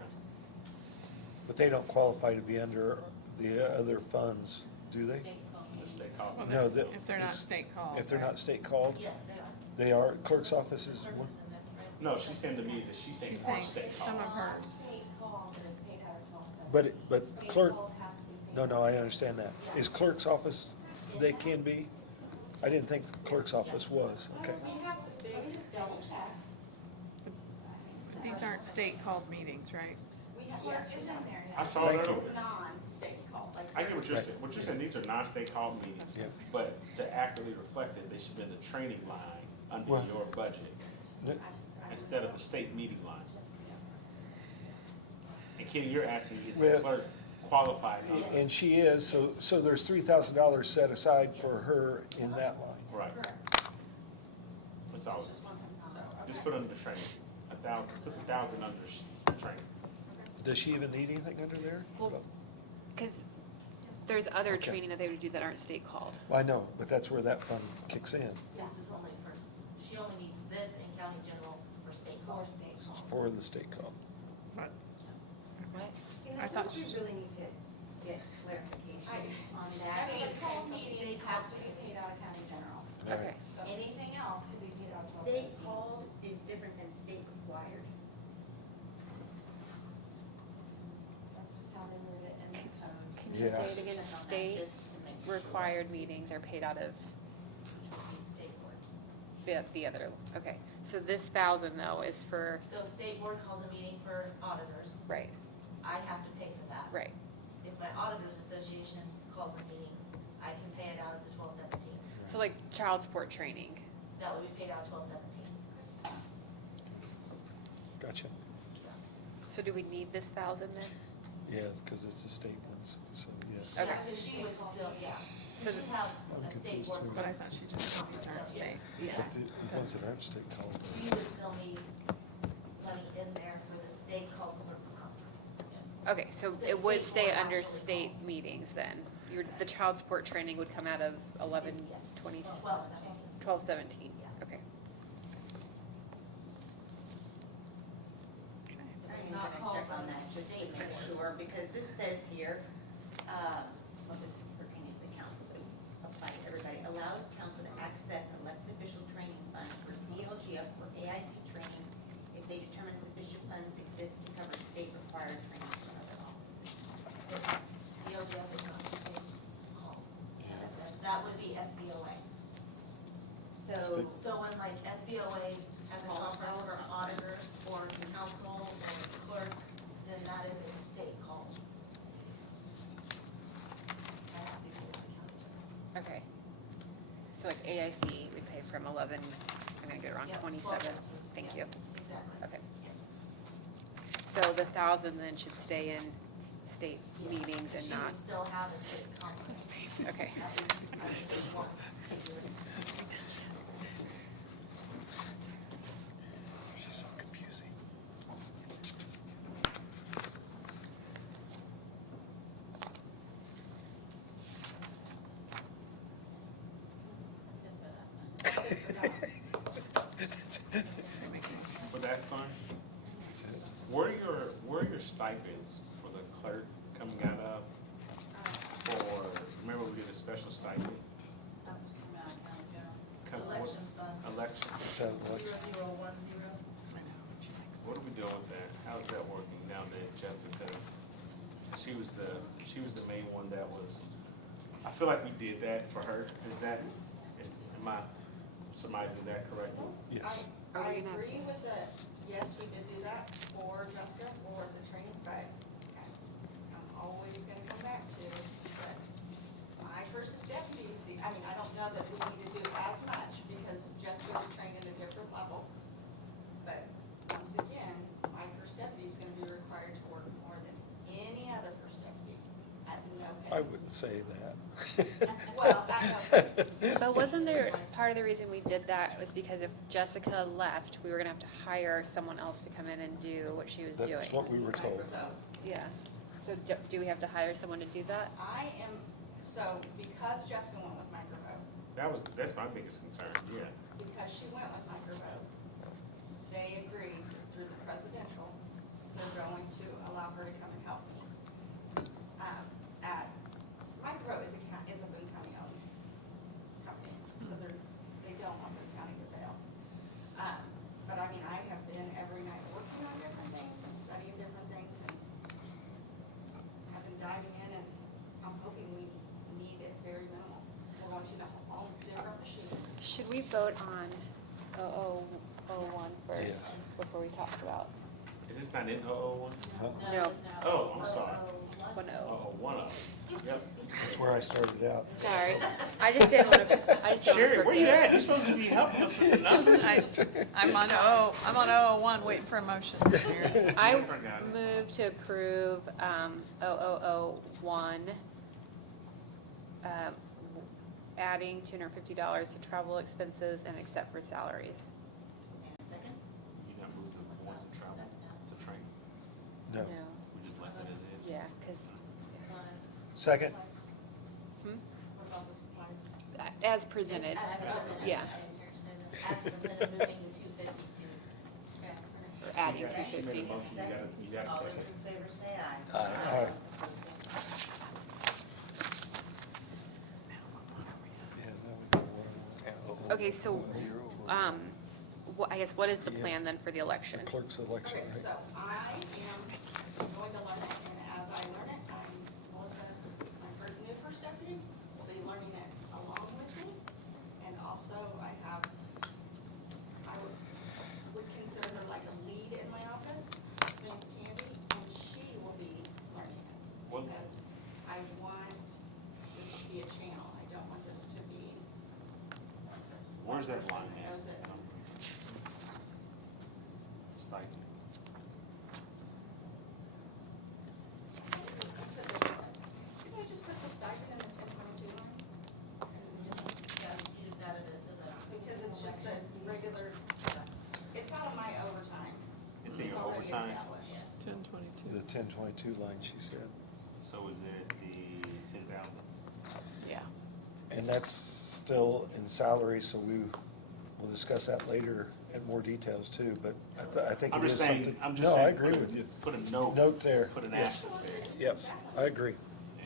But they don't qualify to be under the other funds, do they? State called. The state called. Well, No, If they're not it's- state called. If they're not state called, Yes, they are. they are, clerk's office is Clerks one. is in that, right? No, she's saying to me that she's saying She's aren't saying state some called. of hers. State called, but it's paid out of 1217. But State clerk- called has to be paid No, out no, of- I understand that. Is clerk's office, they can be? I didn't think the clerk's office was, okay. We have the big Let me just double check. But these aren't state called meetings, right? We have, Clerk yes, is we in have there, I yeah. saw Thank that you. over. non-state called, like. I get what you're Right. saying, these are non-state called meetings, Yeah. but to accurately reflect it, they should be in the training line under Well- your budget, instead of the state meeting line. And Kenny, you're asking, is the Well- clerk qualified? on this? And she is, so there's $3,000 set aside for her in that line. Right, Correct. that's all, It's just one thing, so, just okay. put under training, 1,000, put the 1,000 under training. Does she even need anything under there? Well, because there's other Okay. training that they would do that aren't state called. I know, but that's where that fund kicks in, This is only for, she only needs this in county general for state call. For state call. for the state call. But What? I thought We she- really need to get clarification on I that. mean, Because call state meetings have have to be paid out of county general. Okay. So- Anything else can be paid out of state called is different than state required. That's just how they word it in the code. Can you Yeah. say it again, Check on that state? Just to make required meetings are paid out of the state board. the other, okay. So this 1,000 though is for, So if state board calls a meeting for auditors, right, I have to pay for that. right. If my auditors association calls a meeting, I can pay it out of the 1217. So like child support training, That would be paid out of 1217. Gotcha. so do we need this 1,000 then? Yeah, because it's the state ones, so yes. Okay. Yeah, because she would still, yeah. So So the- you have a state board. confused too. But I thought she just wanted her to stay. Yeah. But the ones that have state called. You would still need money in there for the state called clerk's conference. Okay, so The it would state stay board under actually state calls. meetings then? The child support training would come out of 11, Yes. 20, 1217. 12, 17, Yeah. okay. It's I'm not gonna called check on the that just to state make board. sure, because this says here, well, this is pertaining to the council, but it would apply to everybody. Allows council to access elected official training fund for DLGF or AIC training if they determine sufficient funds exist to cover state required training for other offices. DOJ is not state called. Yeah. That would be SBOA. So, So when like SBOA has a conference for auditors or council or clerk, then that is a state call. That has to be paid to the county. Okay. So like AIC, we pay from 11, I'm gonna get it wrong, Yeah, 27, 1217. thank Yeah, you. Exactly. Okay. Yes. So the 1,000 then should stay in state Yes. meetings and She not, would still have a state conference. okay. That is what the state wants. She's so confusing. For that fund, where are your stipends for the clerk coming out of? For, remember we did a special stipend? Come- what- Election fund. Election. Sounds like, 0010. What are we doing with that? How's that working now that Jessica, she was the main one that was, I feel like we did that for her. Am I surmising that correctly? yes. Are I we gonna have agree with it, yes, we did do that for Jessica, for the training, but I'm always gonna come back to that my first deputies, I mean, I don't know that we need to do as much, because Jessica was trained at a different level. But once again, my first deputy is gonna be required to work more than any other first deputy at no I pay. wouldn't say that. Well, I know, But wasn't there, part of the reason we did that was because if Jessica left, we were gonna have to hire someone else to come in and do what she was doing? That's what we were told. so. Yeah. So do we have to hire someone to do that? I am, so because Jessica went with microvote, That's my biggest concern, yeah. because she went with microvote, they agreed through the presidential, they're going to allow her to come and help me. Microvote is a Boone County owned company, so they don't want Boone County to fail. But I mean, I have been every night working on different things and studying different things and have been diving in, and I'm hoping we need it very minimal. We're going to all different machines. Should we vote on 0001 first Yeah. before we talk about Is this not in 001? No. it's not. Oh, I'm sorry. 10? Oh, one of them. Yep. That's where I started out. Sorry, I just didn't want to, Sherry, where you at? You're supposed to be helping us with the numbers. I'm on 001, waiting for a motion. I forgot. move to approve 0001, adding $250 to travel expenses and except for salaries. and a second? You not moved the one to travel, to train? No. We just left it as is? Yeah, because Second? What about the supplies? as presented, As presented. yeah, As presented, moving the 250 or adding You got- she made a 250. motion, you got a All those second. in favor say aye. Aye. Opposed, same sign. Yeah, now we know what- Okay, so, I guess what is the plan then for the election? The clerk's election, Okay, right? so I am going to learn it, and as I learn it, Melissa, my new first deputy, will be Where's that line person at? knows it. Stipend. Didn't we just put the stipend in the 1022 line? You just added it to the. Because it's just the regular, it's out of my overtime. It's in your already overtime? established. Yes. 1022. The 1022 line, she said. So is it the 10,000? Yeah. And that's still in salary, so we'll discuss that later in more details too, but I think I'm it just is saying, something. I'm just No, I saying, agree put with you. a, put a note. Note there. Put an Yes. asterisk there. Yes, I agree. Yeah.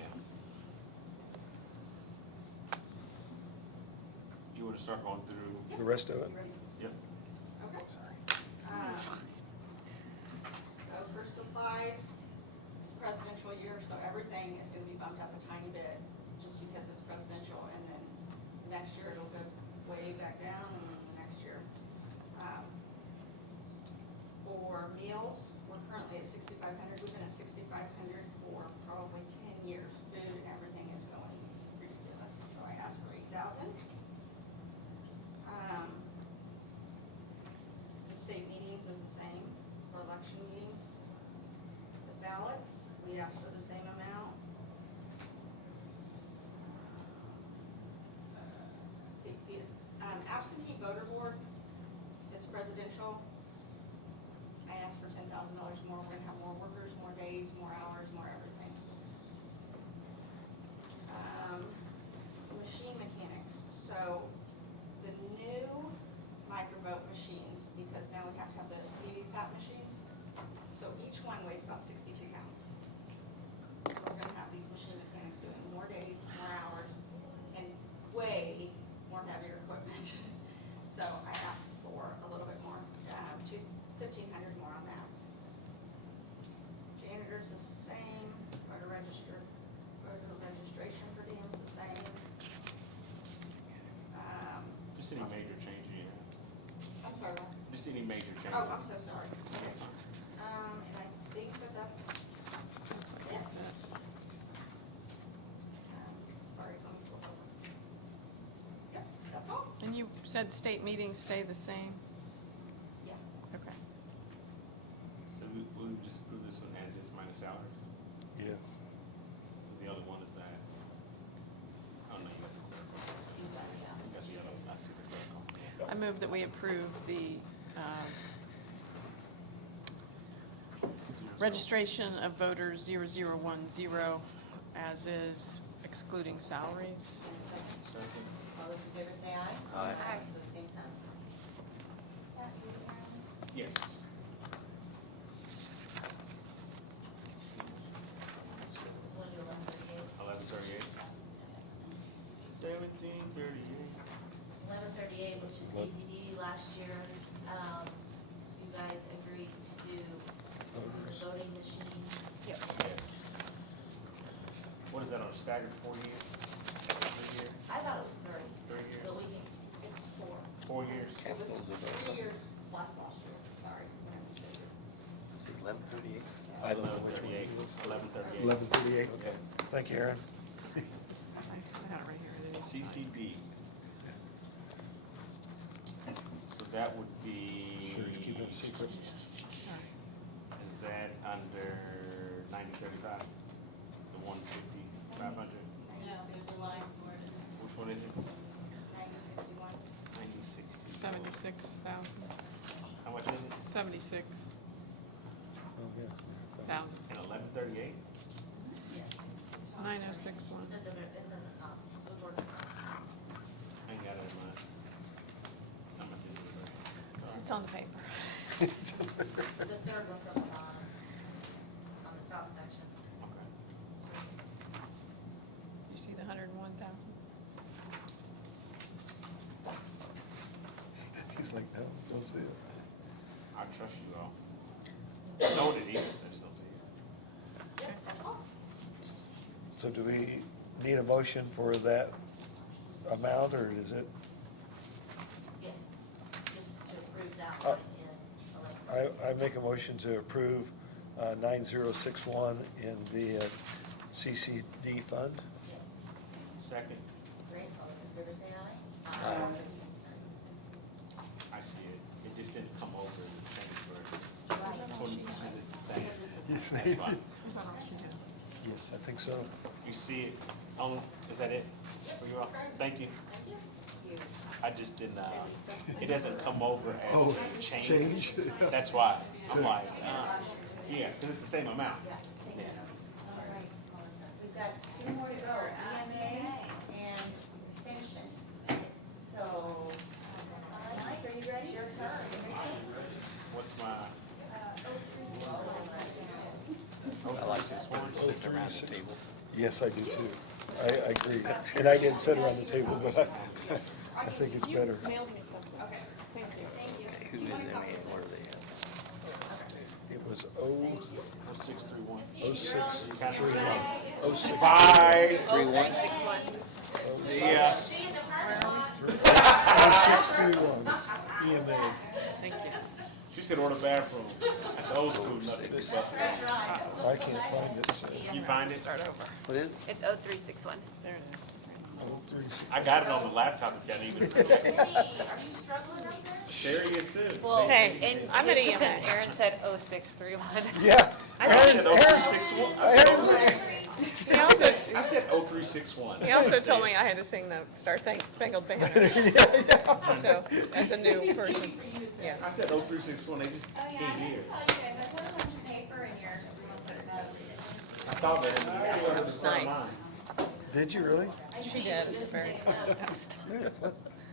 Do you want to start going through? The rest of it? You ready? Yep. Okay. So for supplies, it's presidential year, so everything is gonna be bumped up a tiny bit, just because it's presidential, and then the next year it'll go way back down, and then the next year. For meals, we're currently at 6,500, we've been at 6,500 for probably 10 years. Food and everything is going ridiculous, so I asked for 8,000. The state meetings is the same for election meetings. The ballots, we asked for the same amount. Let's see, the absentee voter board, it's presidential. I asked for $10,000 more, we're gonna have more workers, more days, more hours, more everything. Machine mechanics, so the new microvote machines, because now we have to have the VVPAT machines, so each one weighs about 62 pounds. So we're gonna have these machine mechanics doing more days, more hours, and way more heavier equipment. So I asked for a little bit more, 1,500 more on that. Janitors the same, voter registration per diems the same. Just any major change you have? I'm sorry, what? Just any major changes? Oh, I'm so sorry. And I think that's it. Sorry, let me pull over. Yep, that's all. And you said state meetings stay the same? Yeah. Okay. So we'll just approve this one as is minus salaries? Yeah. Because the other one is that, oh no, you got the clerical. You got the other, I see the clerical. I move that we approve the registration of voters 0010 as is, excluding salaries. And a second, Second. all those in favor say aye. Aye. Pose same sign. Is that you, Aaron? Yes. We'll do 1138. 11:38. 1138, which is CCD last year, you guys agreed to do the voting machines. Yep. Yes. What is that, on a staggered 4 year? 3 year? I thought it was 30, 3 years? but we can, It's 4. 4 years? It was 3 years plus last year, sorry, when I was there. Is it 1138? I don't know which one it 11:38. 1138. Okay. Thank you, Aaron. I had it right here. It is. CCD. So that would be. Sure, just keep it a secret. Is that under 9035? The 150, 500? 9061. Which one is it? 9061. 9060. 76,000, How much is it? 76,000. Oh, yeah. And 1138? Yes. 9061. It's at the top, so towards the top. I ain't got it in mind. I'm gonna do it. It's on the paper. It's the third one from the bottom, on the top section. Okay. You see the 101,000? He's like, no, don't see it. I trust you all. I know what it is, I just don't see it. Yep, that's all. So do we need a motion for that amount, or is it? Yes, just to approve that Oh. one in 11. I make a motion to approve 9061 in the CCD fund. Yes. Second. Great, all those in favor say aye. Aye. Pose same sign. just didn't come over and change for Right. 20, because it's the same. Because it's the same. That's fine. Yes, I think so. You see it on, is that it? For you all? Thank you. I just didn't, it doesn't come over as Oh, a change. change. That's why. I'm like, yeah, because it's the same amount. All right, we've got two more to go, EMA and extension. So, Mike, are you ready? Your turn. What's my? I like this one, sitting around the table. Yes, I do too. I agree. And I didn't sit around the table, but I think it's better. Mailed me something. Okay, thank you. Who did them and where they at? It was 0631. 0631. 06. Bye. 3-1? See ya. 0631. EMA. Thank you. She said order bathroom. That's old school, nothing. I can't find it, so. You find it? Start over. What is it? It's 0361. There it is. 0361. I got it on the laptop if y'all need it. Penny, are you struggling up there? Sherry is too. Well, Hey, in I'm at his EMA. defense, Aaron said 0631. Yeah. I said 0361. I said 0361. He also told me I had to sing the Star Spangled Banner. So, as a new person, yeah. I said 0361. They just Oh, yeah, can't I meant hear. to tell you guys, I put a bunch of paper in yours if we want to vote. I saw that. I saw it was Nice. mine. Did you really? She did, it was very.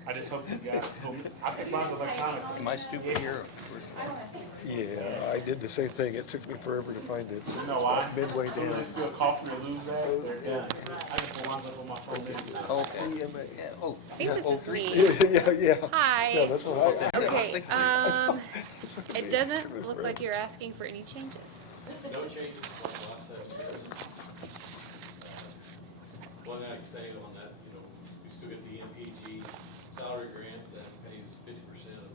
I just hope you got. I'll take mine electronically. Am I stupid here? I want to see. Yeah, I did the same thing. It took me forever to find it. You know why? Midway So down. let's do a coffee or lose that. They're done. I just put mine up on my phone. Okay. EMA. Yeah, oh, I yeah, think oh, this is 3. me. Yeah. Yeah, Hi. that's what I. Okay, it doesn't look like you're asking for any changes. No changes from the last 7 years. One thing I can say on that, we still get the MPG salary grant that pays 50% of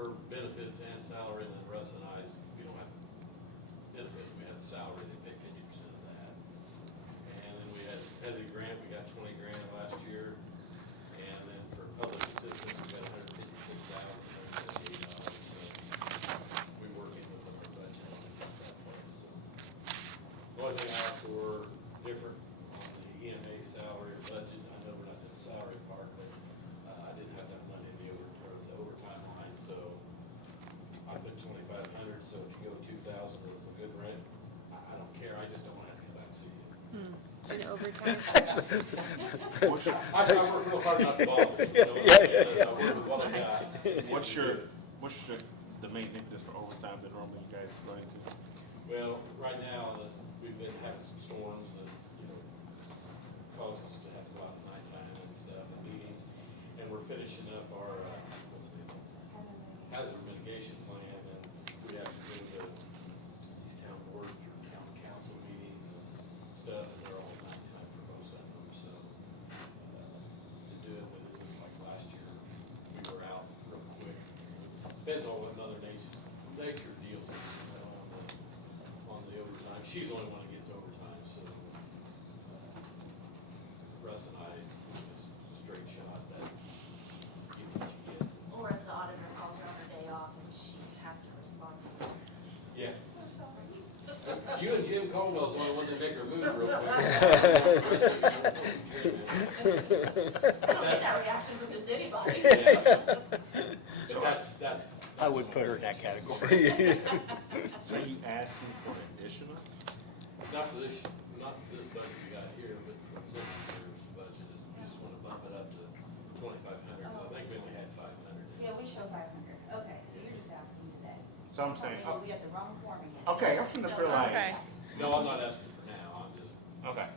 her benefits and salary, and then Russ and I, we don't have benefits, we have salary, they pay 50% of that. And then we had the grant, we got 20 grand last year, and then for public assistance, we got $156,178. So we're working with our budget on that part, so. The only thing I asked for different on the EMA salary or budget, I know we're not in the salary part, but I didn't have that money in the overtime line, so I put 2,500, so if you go 2,000 is a good rent, I don't care, I just don't want to have to come back and see you. In overtime. I work real hard not to bother you, I work with what I got. What's the main impetus for overtime that normally you guys run into? Well, right now, we've been having some storms that, cause us to have to go out at nighttime and stuff, and meetings, and we're finishing up our, hazard mitigation plan, and we have to go to these town board, town council meetings and stuff, and they're all at nighttime for most of them, so, to do it, but it's just like last year, we were out real quick. Depends on what nature deals with, on the overtime. She's the only one that gets overtime, so, Russ and I, just straight shot, that's, get what you get. Or if the auditor calls her on her day off and she has to respond to it. Yeah. So sorry. You and Jim Colwell's the only one that make her move real quick. I don't get that reaction from just anybody. So that's. I would put her in that category. So are you asking for additional? Not for this budget we got here, but for next year's budget, we just wanna bump it up to 2,500. I think we only had 500. Yeah, we show 500. Okay, so you're just asking today. So I'm saying, We got the wrong form again. okay, I'm sitting up here like, Okay. No, I'm not asking for now, I'm just, okay.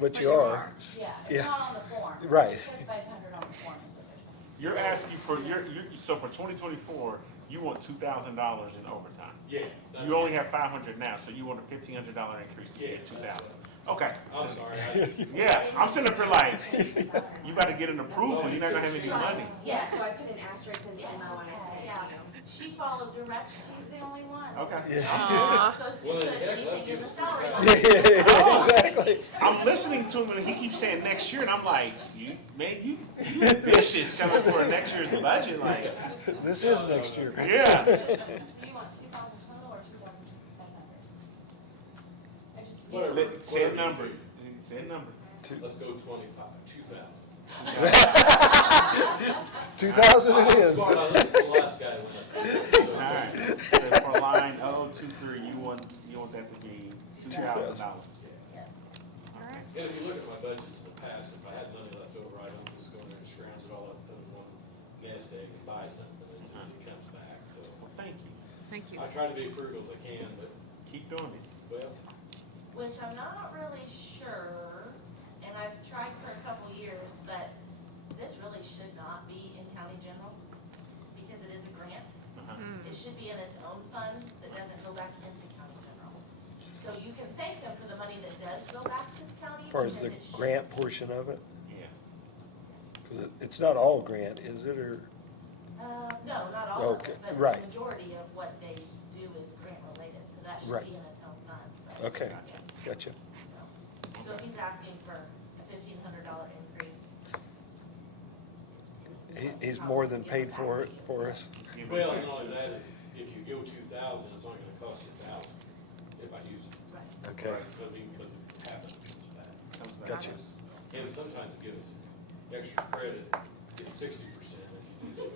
But you are. Yeah, Yeah. it's not on the form. Right. It says 500 on the form is what they're saying. You're asking for, so for 2024, you want $2,000 in overtime. yeah. that's- You only have 500 now, so you want a $1,500 increase to Yeah, get that's 2,000. Okay, I'm sorry, yeah, I'm sitting up here like, you better get an approval, you're not gonna have any money. Yeah, so I put an asterisk in the email when I sent it to you. She followed directions. She's the only one. Okay. You're not supposed to Well, put heck, let's anything give in the us salary. Exactly. I'm listening to him and he keeps saying next year and I'm like, you vicious coming for next year's budget, like, This is next year. yeah. So you want 2,000 total or 2,500? I just. Whatever. Say a number. Say a number. Let's go 25, 2,000. 2,000 it is. Smart, I listened to the last guy when All right. So for line 023, you want that to be $2,000. Yes. All right. And if you look at my budgets in the past, if I had money left over, I don't just go in there and scrounge it all up, put it in one nest egg and buy something, it just it comes back, so. Well, thank you. Thank you. I try to be frugal as I can, but, Keep doing it. well, Which I'm not really sure, and I've tried for a couple years, but this really should not be in county general because it is a grant. It should be in its own fund that doesn't go back into county general. So you can thank them for the money that does go back to the county. As far as the because it should. grant portion of it, Yeah. because it's not all grant, is it, or? No, not all of Okay, it, but right. the majority of what they do is grant related, so that should Right. be in its own fund. but Okay, yes. gotcha. So if he's asking for a $1,500 increase. He's more than paid for it for us. well, not only that is, if you go 2,000, it's only gonna cost you 1,000 if I use it. Right. Okay, I mean, because it happens, it's bad. Comes back. gotcha. And sometimes it gives extra credit, it's 60% if you do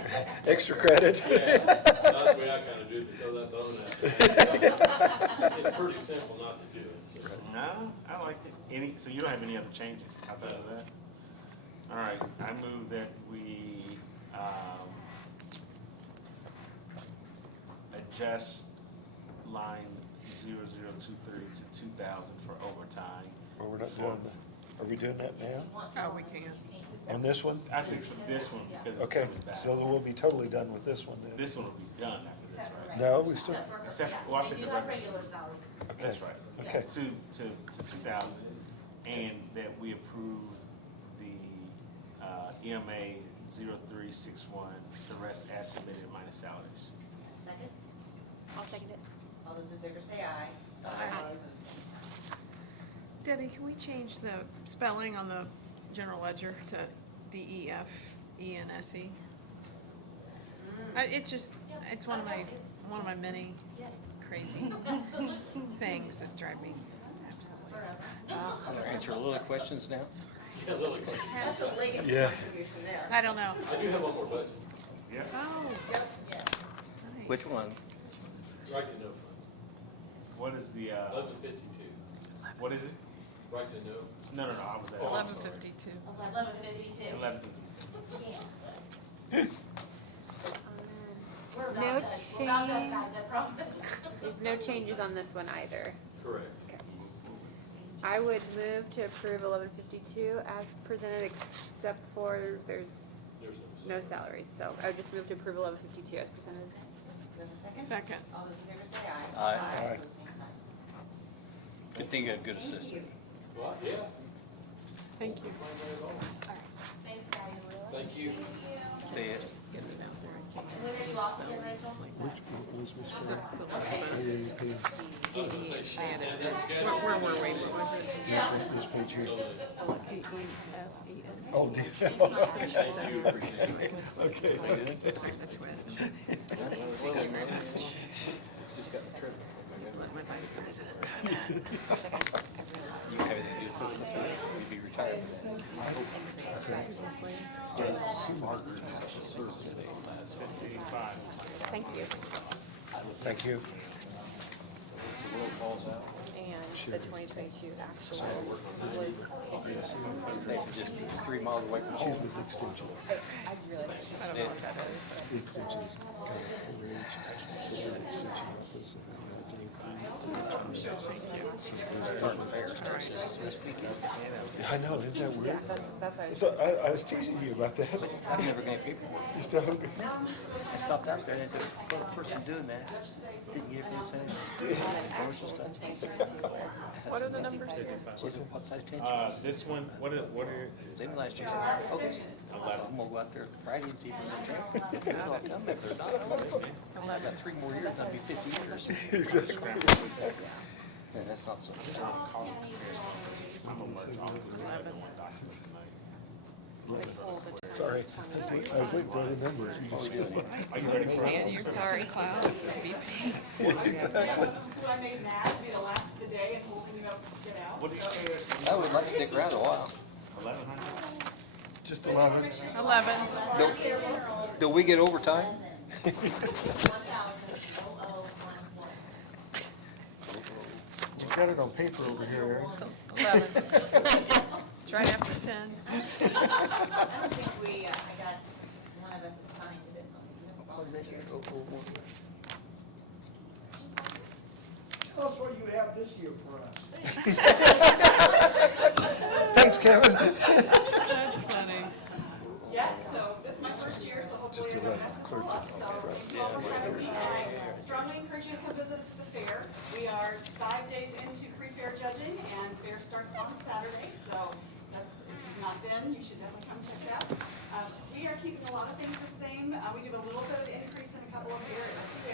so. Extra credit. Yeah, that's the way I kinda do it, to throw that bone out there. It's pretty simple not to do it, so. No, I like it. So you don't have any other changes outside of that? All right, I move that we, adjust line 0023 to 2,000 for overtime. Well, we're not doing that. Are we doing that If you now? want to Oh, on we this can. one, you can't. On this one? I think for this one, because it's Okay, coming back. so we'll be totally done with this one then. This one will be done after this, Except for right? No, we still, Except for, Except- yeah, well, I they think do the have records- regular salaries. That's right. okay. To 2,000, and that we approve the EMA 0361, the rest as submitted minus salaries. Second, I'll second it. all those in favor say aye. Aye. Opposed, same sign. Debbie, can we change the spelling on the general ledger to DEFENSE? It's just, it's one of my many Yes, crazy absolutely, things that drive me absolutely. forever. Answer a little questions now? Yeah, little question. That's a legacy Yeah. contribution there. I don't know. I do have one more budget, Yeah. Oh, Yep, yes. nice. Which one? right to know fund, What is the, 1152, what is it? right to know. No, I was Oh, I'm asking. 11:52. 1152. 11. We're about No done. We're about done, change. guys, I promise. There's no changes on this one either. Correct. I would move to approve 1152 as presented, except for there's There's no salaries. So I would just move to approve 1152 as presented. Do you have a second? Second. All those in favor say aye. Aye. Aye. Opposed, same sign. Good thing you got a good Thank you. assistant. Well, yeah. Thank you. Mind that at all. Thanks, guys. Thank you. See it? Get it out there. When are you off again, Rachel? I was gonna say, and that schedule. Where were we? What was it? This page here. So that- DEFEN. Oh, dear. Thank you, appreciate it. Okay. Like the Twitch. Just got the trip. Let my vice president. You have anything to do with it? You'd be retired. Thank you. Thank you. And the 2022 actual They could just be 3 miles away from you. The extension. I really I don't know what that is. The extension is kind of the age, so the extension happens. I know, isn't that weird? that's why I was So I was teasing you about that. I've never got any paperwork. Just don't. I stopped out there and I said, well, the person doing that didn't get everything commercial stuff. What are the numbers? What size tent? This one, what are, Maybe last year. Extension. I'm gonna go out there Friday and see if they're trained. If they're not coming, if they're not, I've got 3 more years, that'll be 50 years. Yeah, that's not so. Cost comparison. I'm gonna work on the one document tonight. Sorry, I was waiting for the numbers. Are you ready for And you're us? sorry, Klaus. Be paid. Who I made mad to be the last of the day and holding you up to get out. What did you So- say? I would like to stick around a while. 1,100? Just 11. 11. Do we get overtime? 1,000,011. You got it on paper over here, Aaron. 11. It's right after 10. I don't think we, I got one of us assigned to this one. Tell us what you have this year for us. Thanks, Kevin. That's funny. Yeah, so this is my first year, so hopefully I don't mess this all up. So thank you all for having me, and I strongly encourage you to come visit us at the fair. We are 5 days into pre-fair judging, and fair starts on Saturday, so that's, if you've not been, you should definitely come check it out. We are keeping a lot of things the same. We do a little bit of increase in a couple of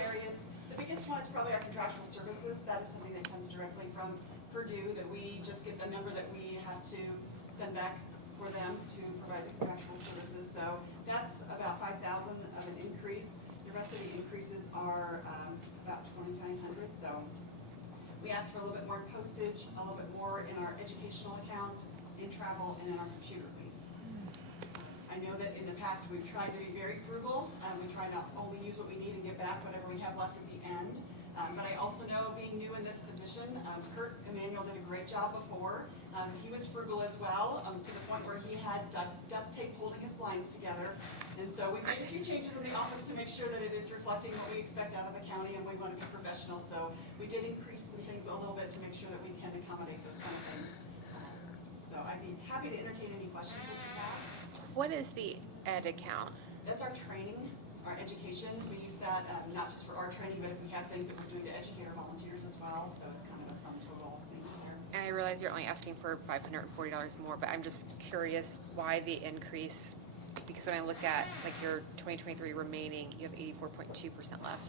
areas. The biggest one is probably our contractual services. That is something that comes directly from Purdue, that we just get the number that we have to send back for them to provide the contractual services. So that's about 5,000 of an increase. The rest of the increases are about 2,900. So we ask for a little bit more postage, a little bit more in our educational account, in travel, and in our computer lease. I know that in the past, we've tried to be very frugal. We try not only use what we need and get back whatever we have left at the end. But I also know, being new in this position, Kurt Emanuel did a great job before. He was frugal as well, to the point where he had duct tape holding his blinds together. And so we made a few changes in the office to make sure that it is reflecting what we expect out of the county, and we want to be professional. So we did increase some things a little bit to make sure that we can accommodate those kind of things. So I'd be happy to entertain any questions that you have. What is the ed account? That's our training, our education. We use that not just for our training, but if we have things that we're doing to educate our volunteers as well. So it's kind of a sum total thing there. And I realize you're only asking for $540 more, but I'm just curious why the increase, because when I look at like your 2023 remaining, you have 84.2% left.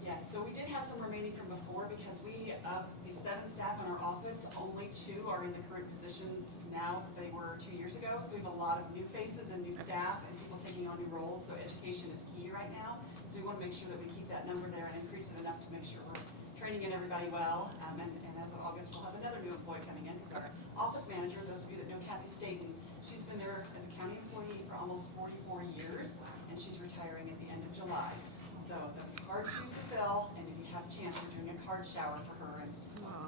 Yes, so we did have some remaining from before, because we, of the 7 staff in our office, only 2 are in the current positions now that they were 2 years ago. So we have a lot of new faces and new staff and people taking on new roles, so education is key right now. So we want to make sure that we keep that number there and increase it enough to make sure we're training in everybody well. And as of August, we'll have another new employee coming in, who's our office manager. Those of you that know Kathy Staten, she's been there as a county employee for almost 44 years, and she's retiring at the end of July. So there'll be hard shoes to fill, and if you have a chance, we're doing a card shower for her and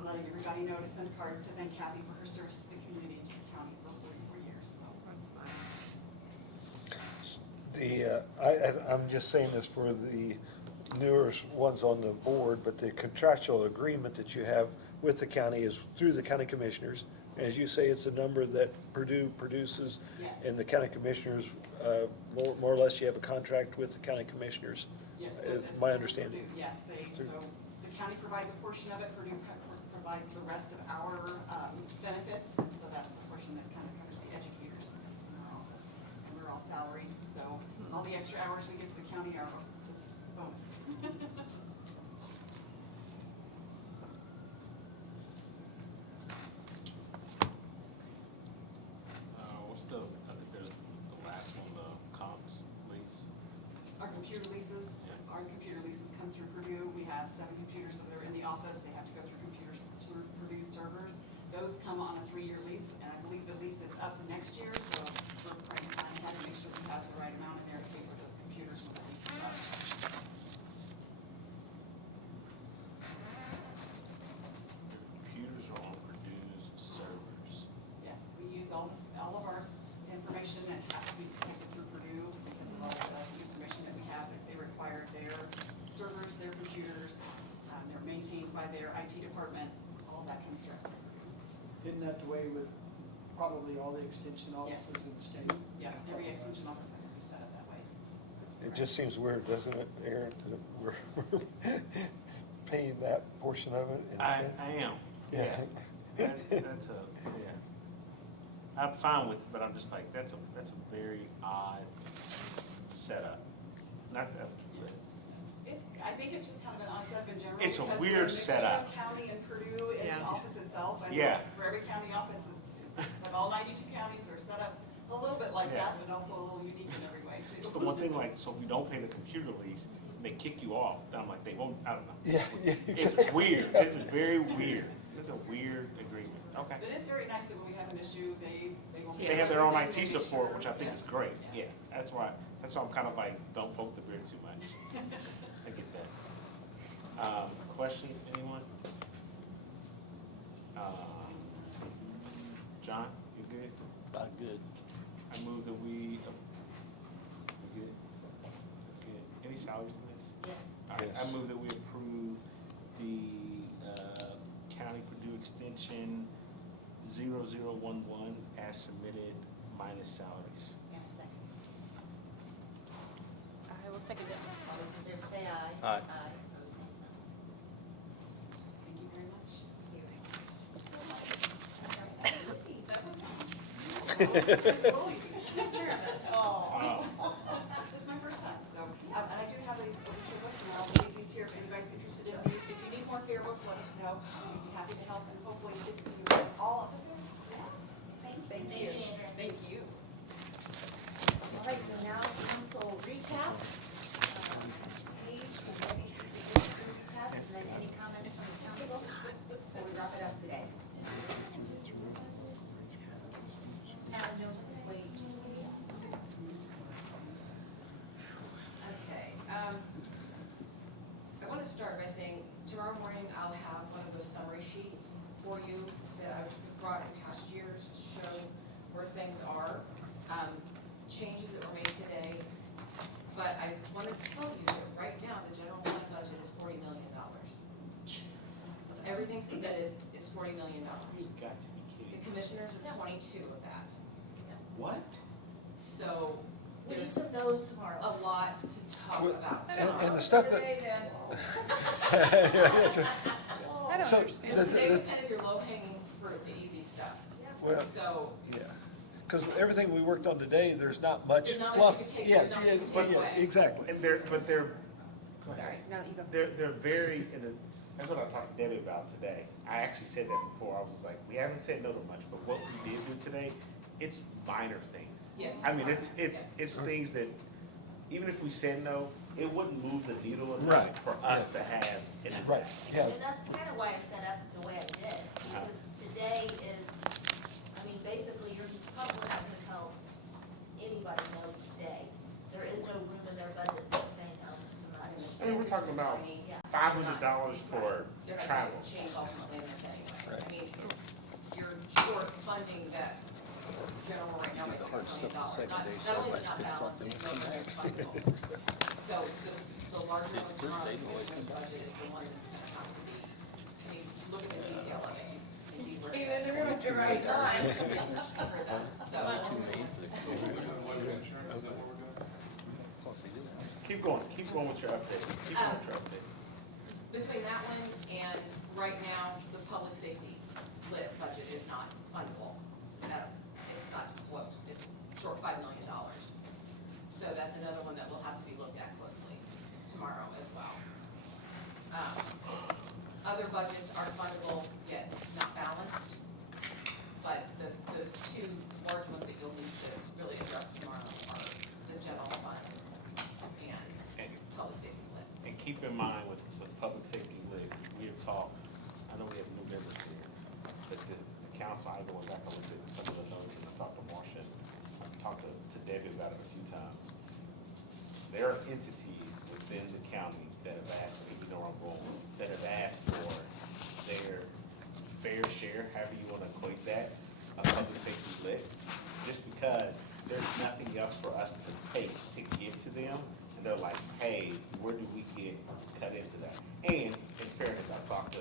letting everybody know to send cards to thank Kathy for her service to the community, to the county for 44 years. So I'm just saying this for the newer ones on the board, but the contractual agreement that you have with the county is through the county commissioners. As you say, it's a number that Purdue produces, yes, and the county commissioners, more or less, you have a contract with the county commissioners. yes, That's my understanding. Yes, so the county provides a portion of it, Purdue provides the rest of our benefits, and so that's the portion that kind of covers the educators in our office. And we're all salaried, so all the extra hours we give to the county are just bonus. What's I think there's the last one, the comps lease. Our computer leases, come through Purdue. We have 7 computers that are in the office. They have to go through Purdue servers. Those come on a 3-year lease, and I believe the lease is up next year, so we're trying to plan ahead to make sure we have the right amount in there to pay for those computers when the lease is up. Computers are on Purdue's servers. Yes, we use all of our information that has to be connected through Purdue because of all the information that we have that they require. Their servers, their computers, they're maintained by their IT department. All of that comes directly from Purdue. Isn't that the way with probably all the extension offices in the state? Yeah, every extension office has to be set up that way. It just seems weird, doesn't it, Aaron, that we're paying that portion of it? I am. Yeah. That's a, yeah. I'm fine with it, but I'm just like, that's a very odd setup. Not that, I think it's just kind of an odd setup in general. It's a because weird we're a mixture setup. of county and Purdue in Yeah. the office itself. And Yeah. for every county office, it's like all 92 counties are set up a little bit like Yeah. that, but also a little unique in every way too. it's the one thing, like, so if you don't pay the computer lease, and they kick you off, then I'm like, they won't, I don't know. Yeah, yeah, It's exactly. weird, it's very weird, it's a weird agreement, okay. But it's very nice that when we have an issue, they will. They have their own they will IT make support, sure- which I think is yes, great, yeah, yes. that's why I'm kind of like, don't poke the bear too much. I get that. Questions, anyone? John, you good? Not good. I move that we good? Good. Any salaries in this? Yes. All right, Yes. I move that we approve the, County Purdue Extension 0011 as submitted minus salaries. And a second. I will second it. All those in favor say aye. Aye. Opposed, same sign. Thank you very much. Sorry, that was easy. That was. Totally easy. Oh. This is my first time, so, and I do have these literature books, and I'll leave these here if anybody's interested in these. If you need more fair books, let us know. We'd be happy to help, and hopefully we get to see you all up there. Thank you. Andrew. Thank you. All right, so now council recap. Paige and Debbie have to go through recaps, and then any comments from the council before we wrap it up today. No, let's wait. Okay, I want to start by saying, tomorrow morning I'll have one of those summary sheets for you that I've brought in past years to show where things are, changes that were made today. But I want to tell you that right now, the general fund budget is $40 million. Of everything submitted is $40 million. You've got to be The kidding. commissioners are 22 of that. What? So We need there's some no's tomorrow. a lot to talk Well, about and tomorrow. the stuff that. I don't So, understand. Because today was kind of your low-hanging fruit, the easy stuff. Well, So, yeah, because everything we worked on today, there's not much There's not much fluff. you can take- Yes, there's not much you can yeah, take yeah, away. exactly. And they're, but they're, Sorry, now that you go. they're very, that's what I talked to Debbie about today. I actually said that before, I was just like, we haven't said no to much, but what we did do today, it's minor things. yes. I mean, it's Yes. things that, even if we said no, it wouldn't move the needle Right. enough for us to have an Right, impact. yeah, And that's kind of why I set up the way I did, because today is, I mean, basically, you're probably not gonna tell anybody no today. There is no room in their budgets to say no to much. I mean, we're talking about Yeah. $500 for They're not travel. going to change ultimately in this anyway. Right. I mean, you're short funding that general right now by $6 million. Not only is it not balanced, it's not very fundable. So the larger ones tomorrow, the commissioner's budget is the one that's gonna have to be, I mean, look at the detail of it. It's deeper. Even in the room at the right time. For that, so. Keep going with your update. Keep going with your update. Between that one and right now, the public safety lit budget is not fundable. It's not close, it's short $5 million. So that's another one that will have to be looked at closely tomorrow as well. Other budgets are fundable, yet not balanced. But those two large ones that you'll need to really address tomorrow are the general fund and public safety lit. And keep in mind with public safety lit, we have talked, I know we have new members here, but the council, I go back and look at some of the notes and I talked to Marcia, I've talked to Debbie about it a few times. There are entities within the county that have asked, you know where I'm going, that have asked for their fair share, however you wanna equate that, of public safety lit, just because there's nothing else for us to take, to give to them. And they're like, hey, where do we get cut into that? And in fairness, I've talked to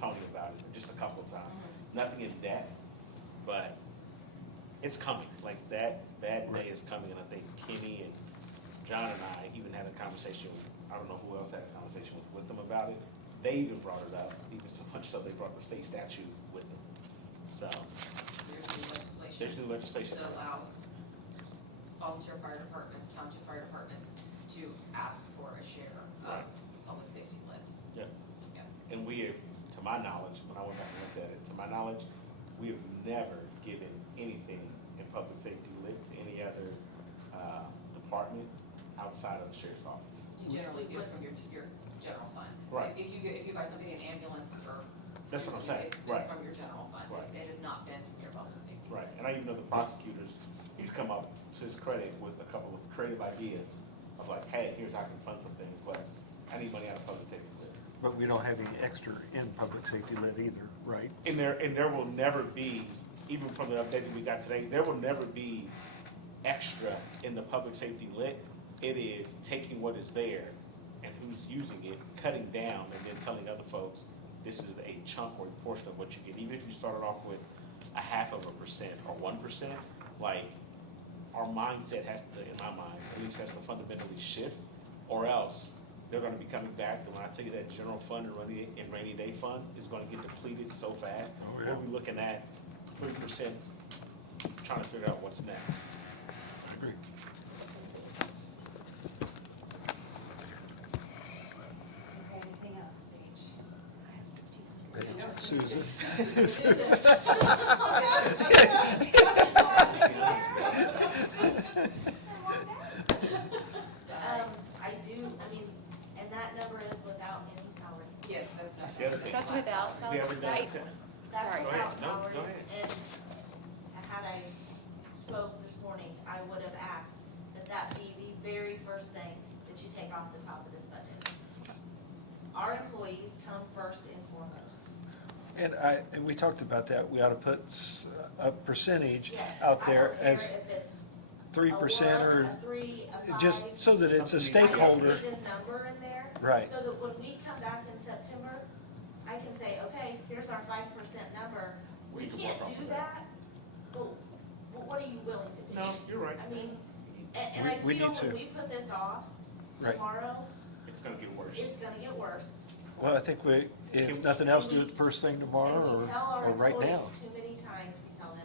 Tony about it just a couple of times. Nothing in depth, but it's coming. Like that day is coming, and I think Kenny and John and I even had a conversation, I don't know who else had a conversation with them about it. They even brought it up, even so much so they brought the state statute with them. So, There's there's new legislation new legislation. that allows volunteer fire departments, township fire departments to ask for a share of Right. public safety lit. Yeah. Yeah. And we have, to my knowledge, when I went back and looked at it, to my knowledge, we have never given anything in public safety lit to any other, department outside of the sheriff's office. You generally give from your general fund. So Right. if you buy something, an ambulance or. That's what I'm saying, It's been right. from your general fund. Right. It has not been from your public safety. Right, and I even know the prosecutors, he's come up, to his credit, with a couple of creative ideas of like, hey, here's how I can fund some things, but I need money out of public safety lit. But we don't have any extra in public safety lit either, right? And there will never be, even from the update that we got today, there will never be extra in the public safety lit. It is taking what is there and who's using it, cutting down, and then telling other folks, this is a chunk or a portion of what you get. Even if you started off with 0.5% or 1%, like, our mindset has to, in my mind, at least has to fundamentally shift, or else they're gonna be coming back, and when I tell you that general fund and rainy day fund is gonna get depleted so fast, Oh, yeah. we'll be looking at 3%, trying to figure out what's next. I agree. Okay, anything else, Paige? Susan? I do, I mean, and that number is without any salary. Yes, that's not. That's the other thing. That's without We haven't done salary. it. That's Sorry. Go without ahead. No, salary. go ahead. And had I spoke this morning, I would have asked that that be the very first thing that you take off the top of this budget. Our employees come first and foremost. And we talked about that, we ought to put a percentage Yes, out there I don't as care if it's 3% a or, 1, a 3, a 5. just so that it's a Something- stakeholder. I just need a number in there. Right. So that when we come back in September, I can say, okay, here's our 5% number. We We can can't work off do of that, but what are you willing to do? No, you're right. I mean, and I We feel need to. when we put this off Right. tomorrow, It's gonna get worse. it's gonna get worse. Well, I think we, if nothing else, do it first thing tomorrow And we tell our or right now. employees too many times, we tell them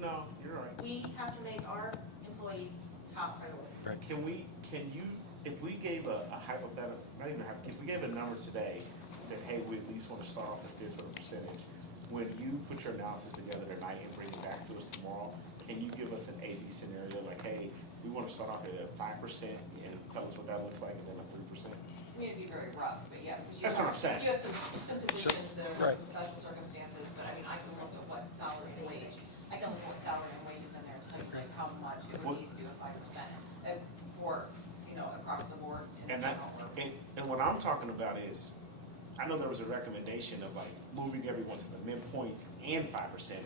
no. No, you're right. We have to make our employees top priority. Right. Can you, if we gave a hypothetical, not even a hypothetical, if we gave a number today, said, hey, we at least wanna start off with this with a percentage, when you put your analysis together tonight and bring it back to us tomorrow, can you give us an A/B scenario, like, hey, we wanna start off at a 5% and tell us what that looks like, and then a 3%? I mean, it'd be very rough, but yeah, because you That's what I'm have, saying. you have some positions that are Right. some special circumstances, but I mean, I can look at what salary and wage, I can look at what salary and wages in there, and tell you like how much it Well- would need to do a 5%, for, you know, across the board in And that, general work. and what I'm talking about is, I know there was a recommendation of like moving everyone to the midpoint and 5%.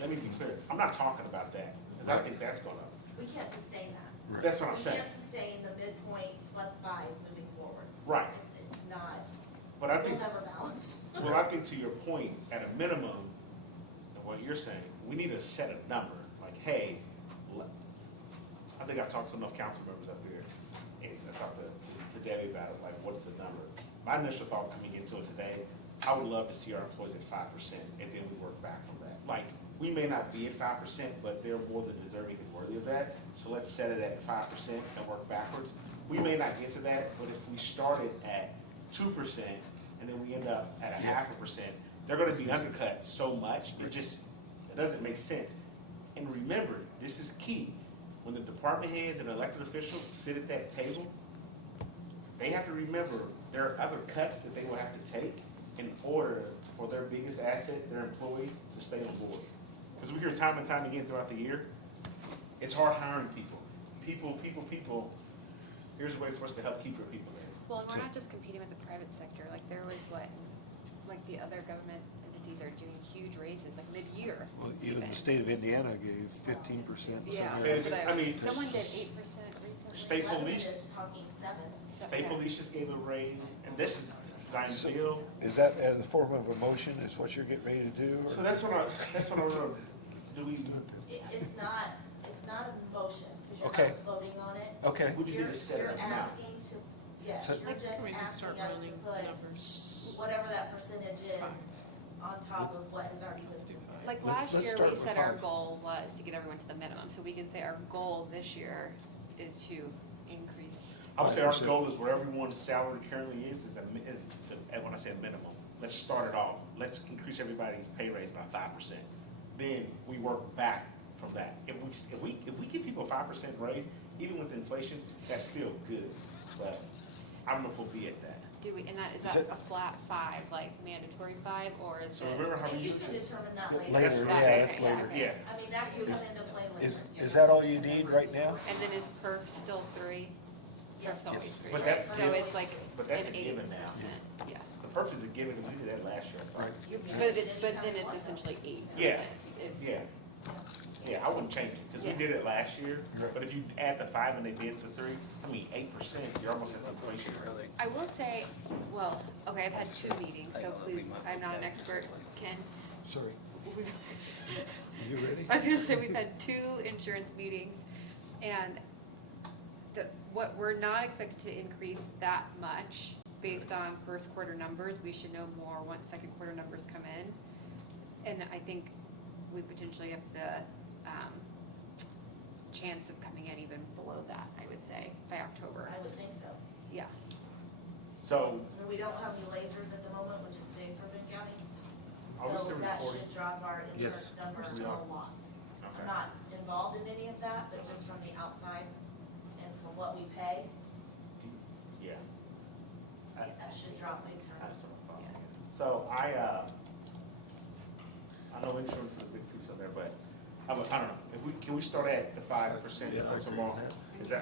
Let me be clear, I'm not talking about that, because I think that's gonna, We can't sustain that. that's what I'm We saying. can't sustain the midpoint plus 5 moving forward. Right, It's not, but I we'll think, never balance. well, I think to your point, at a minimum, of what you're saying, we need to set a number, like, hey, I think I've talked to enough council members up here, and I talked to Debbie about it, like, what's the number? My initial thought coming into it today, I would love to see our employees at 5%, and then we work back from that. Like, we may not be at 5%, but they're more than deserving and worthy of that, so let's set it at 5% and work backwards. We may not get to that, but if we started at 2%, and then we end up at 0.5%, they're gonna be undercut so much, it doesn't make sense. And remember, this is key, when the department heads and elected officials sit at that table, they have to remember there are other cuts that they will have to take in order for their biggest asset, their employees, to stay on board. Because we hear time and time again throughout the year, it's hard hiring people. People. Here's a way for us to help keep your people there. Well, and we're not just competing with the private sector, like there was like the other government entities are doing huge raises, like mid-year. Well, even the state of Indiana gave 15%. Yeah, State- but I mean, someone did 8% recently. State Lebanon police, is talking 7. state police just gave a raise, and this is designed to deal. Is that in the form of a motion, is what you're getting ready to do? or- So that's what I wrote. Do we, It's not a motion, because you're Okay. not voting on it. Okay, we just need to set You're an amount. asking to, yes, So- you're just Can we just asking start us to running put numbers? whatever that percentage is on top of what has already been submitted. Like Let's last year, start we with said our 5. goal was to get everyone to the minimum, so we can say our goal this year is to increase. I would say our 5%. goal is where everyone's salary currently is to, and when I say a minimum, let's start it off, let's increase everybody's pay raise by 5%. Then we work back from that. If we give people a 5% raise, even with inflation, that's still good, but I don't know if we'll be at that. Do we, and that, is Is that it- a flat 5, like mandatory 5, or is So it? remember how we And you used can to? determine that later. Later, That's what I'm yeah, saying. that's later. Yeah, I mean, that could come into play later. Is that all you need right now? And then is perf still 3? Yes. Perf's always 3. But that's So given- it's like but that's an a given now. 80%, yeah. the perf is a given, because we did that last year, I thought. But then it's essentially 8. Yeah, Is- yeah. Yeah, I wouldn't change it, because we Yeah. did it last year, Right. but if you add the 5 and they did the 3, I mean, 8%, you're almost at inflation. I will say, well, okay, I've had 2 meetings, so please, I'm not an expert, Ken. Sorry. You ready? I was gonna say, we've had 2 insurance meetings, and what, we're not expected to increase that much based on first quarter numbers. We should know more once second quarter numbers come in. And I think we potentially have the, chance of coming in even below that, I would say, by October. I would think so. Yeah. So, And we don't have any lasers at the moment, which is big for Boone County. Are we So still that recording? should drop our insurance Yes. number We a are. lot. Okay. I'm not involved in any of that, but just from the outside and from what we pay, yeah. that should drop big time. That's what I thought. So I know insurance is a big piece of there, but I don't know, can we start at the 5% for tomorrow?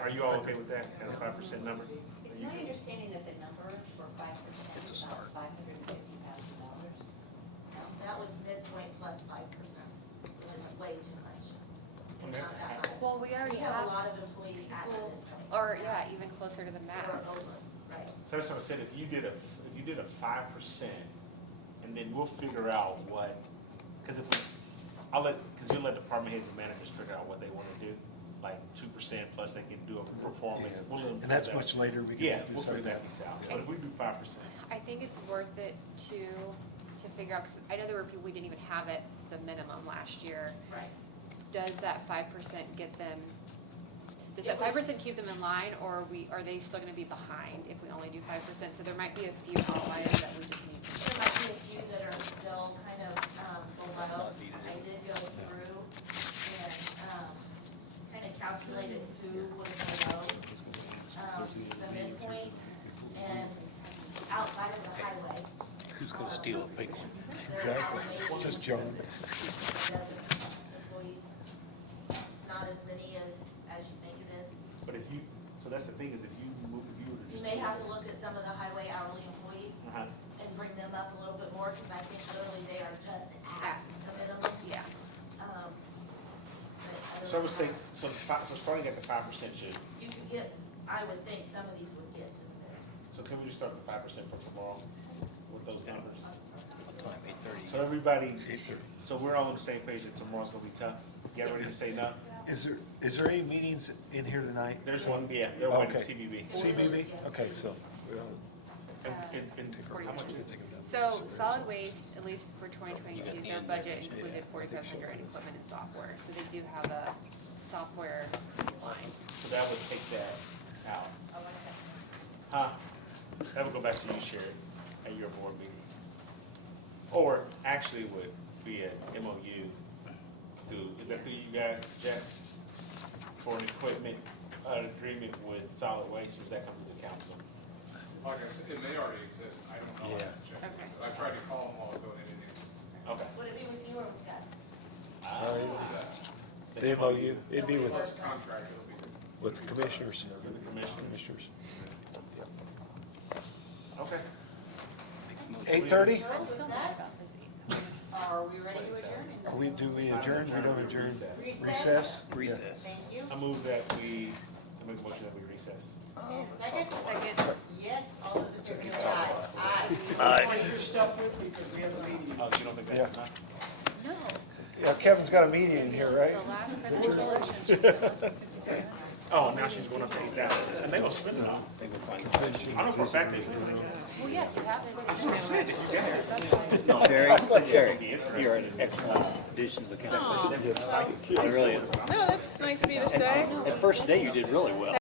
Are you all okay with that, at a 5% number? It's my understanding that the number for 5% is about $550,000. That was midpoint plus 5%, which is way too much. It's that's not that high. Well, we already We have a have lot of employees at the people, midpoint. or yeah, even closer to the Or max. over, right. So that's what I said, if you did a 5%, and then we'll figure out what, because you'll let department heads and managers figure out what they want to do, like 2% plus they can do a performance. We'll let them And that's figure much that- later we can Yeah, we'll decide figure that. that piece out, but if we do 5%, I think it's worth it to figure out, because I know there were people, we didn't even have it, the minimum last year. Right. Does that 5% get them, does It that would- 5% keep them in line, or are they still gonna be behind if we only do 5%? So there might be a few outliers that we just need to. There might be a few that are still kind of below. I did go through and kind of calculated who was below the midpoint, and outside of the highway. Who's gonna steal a big one? There are Exactly. maybe Just John. dozens of employees. It's not as many as you think it is. but so that's the thing, is if you were to You just. may have to look at some of the highway hourly employees Uh-huh. and bring them up a little bit more, because I think literally they are just at the minimum. Yeah. But I don't So I would know say, how- so starting at the 5% should, You could get, I would think some of these would get to the minimum. so can we just start with the 5% for tomorrow with those numbers? What time, 8:30? So everybody, 8:30. so we're all on the same page that tomorrow's gonna be tough? You ready to say no? Is there any meetings in here tonight? There's one, yeah, they're one in Okay. CBB. CBB? Okay, so. And how much? So solid waste, at least for 2022, their budget included 4,500 in equipment and software. So they do have a software line. So that would take that out. I like that. Huh? That would go back to you, Sherry, at your board meeting. Or actually would be an MOU through, is that through you guys, Jack? For an equipment, agreement with solid waste, or does that come through the council? Like I said, it may already exist, I don't know. I haven't checked. Okay. But I tried to call them while ago, and they didn't answer. Okay. Would it be with you or with guys? The MOU, it'd be with, Plus contract, it'll be. with the commissioners. With the commissioners. Okay. 8:30? So with that, are we ready to adjourn? Do we adjourn? We don't adjourn? Recess? Recess? Thank you. I move that we, I make a motion that we recess. And a second? Second. Yes, all those in favor say aye. Aye. Take your stuff with me, because we have a meeting. Oh, you don't think that's Yeah. enough? No. Yeah, Kevin's got a meeting in here, right? The last, that's the election. She said. Oh, now she's going up to 8,000, and they gonna spend it all. I know for a fact they will. Well, yeah, you have to. That's what I said, if you got it. That's fine. No, Sherry, you're an excellent addition to the council. I really am. No, that's nice of you to say. At first day, you did really well.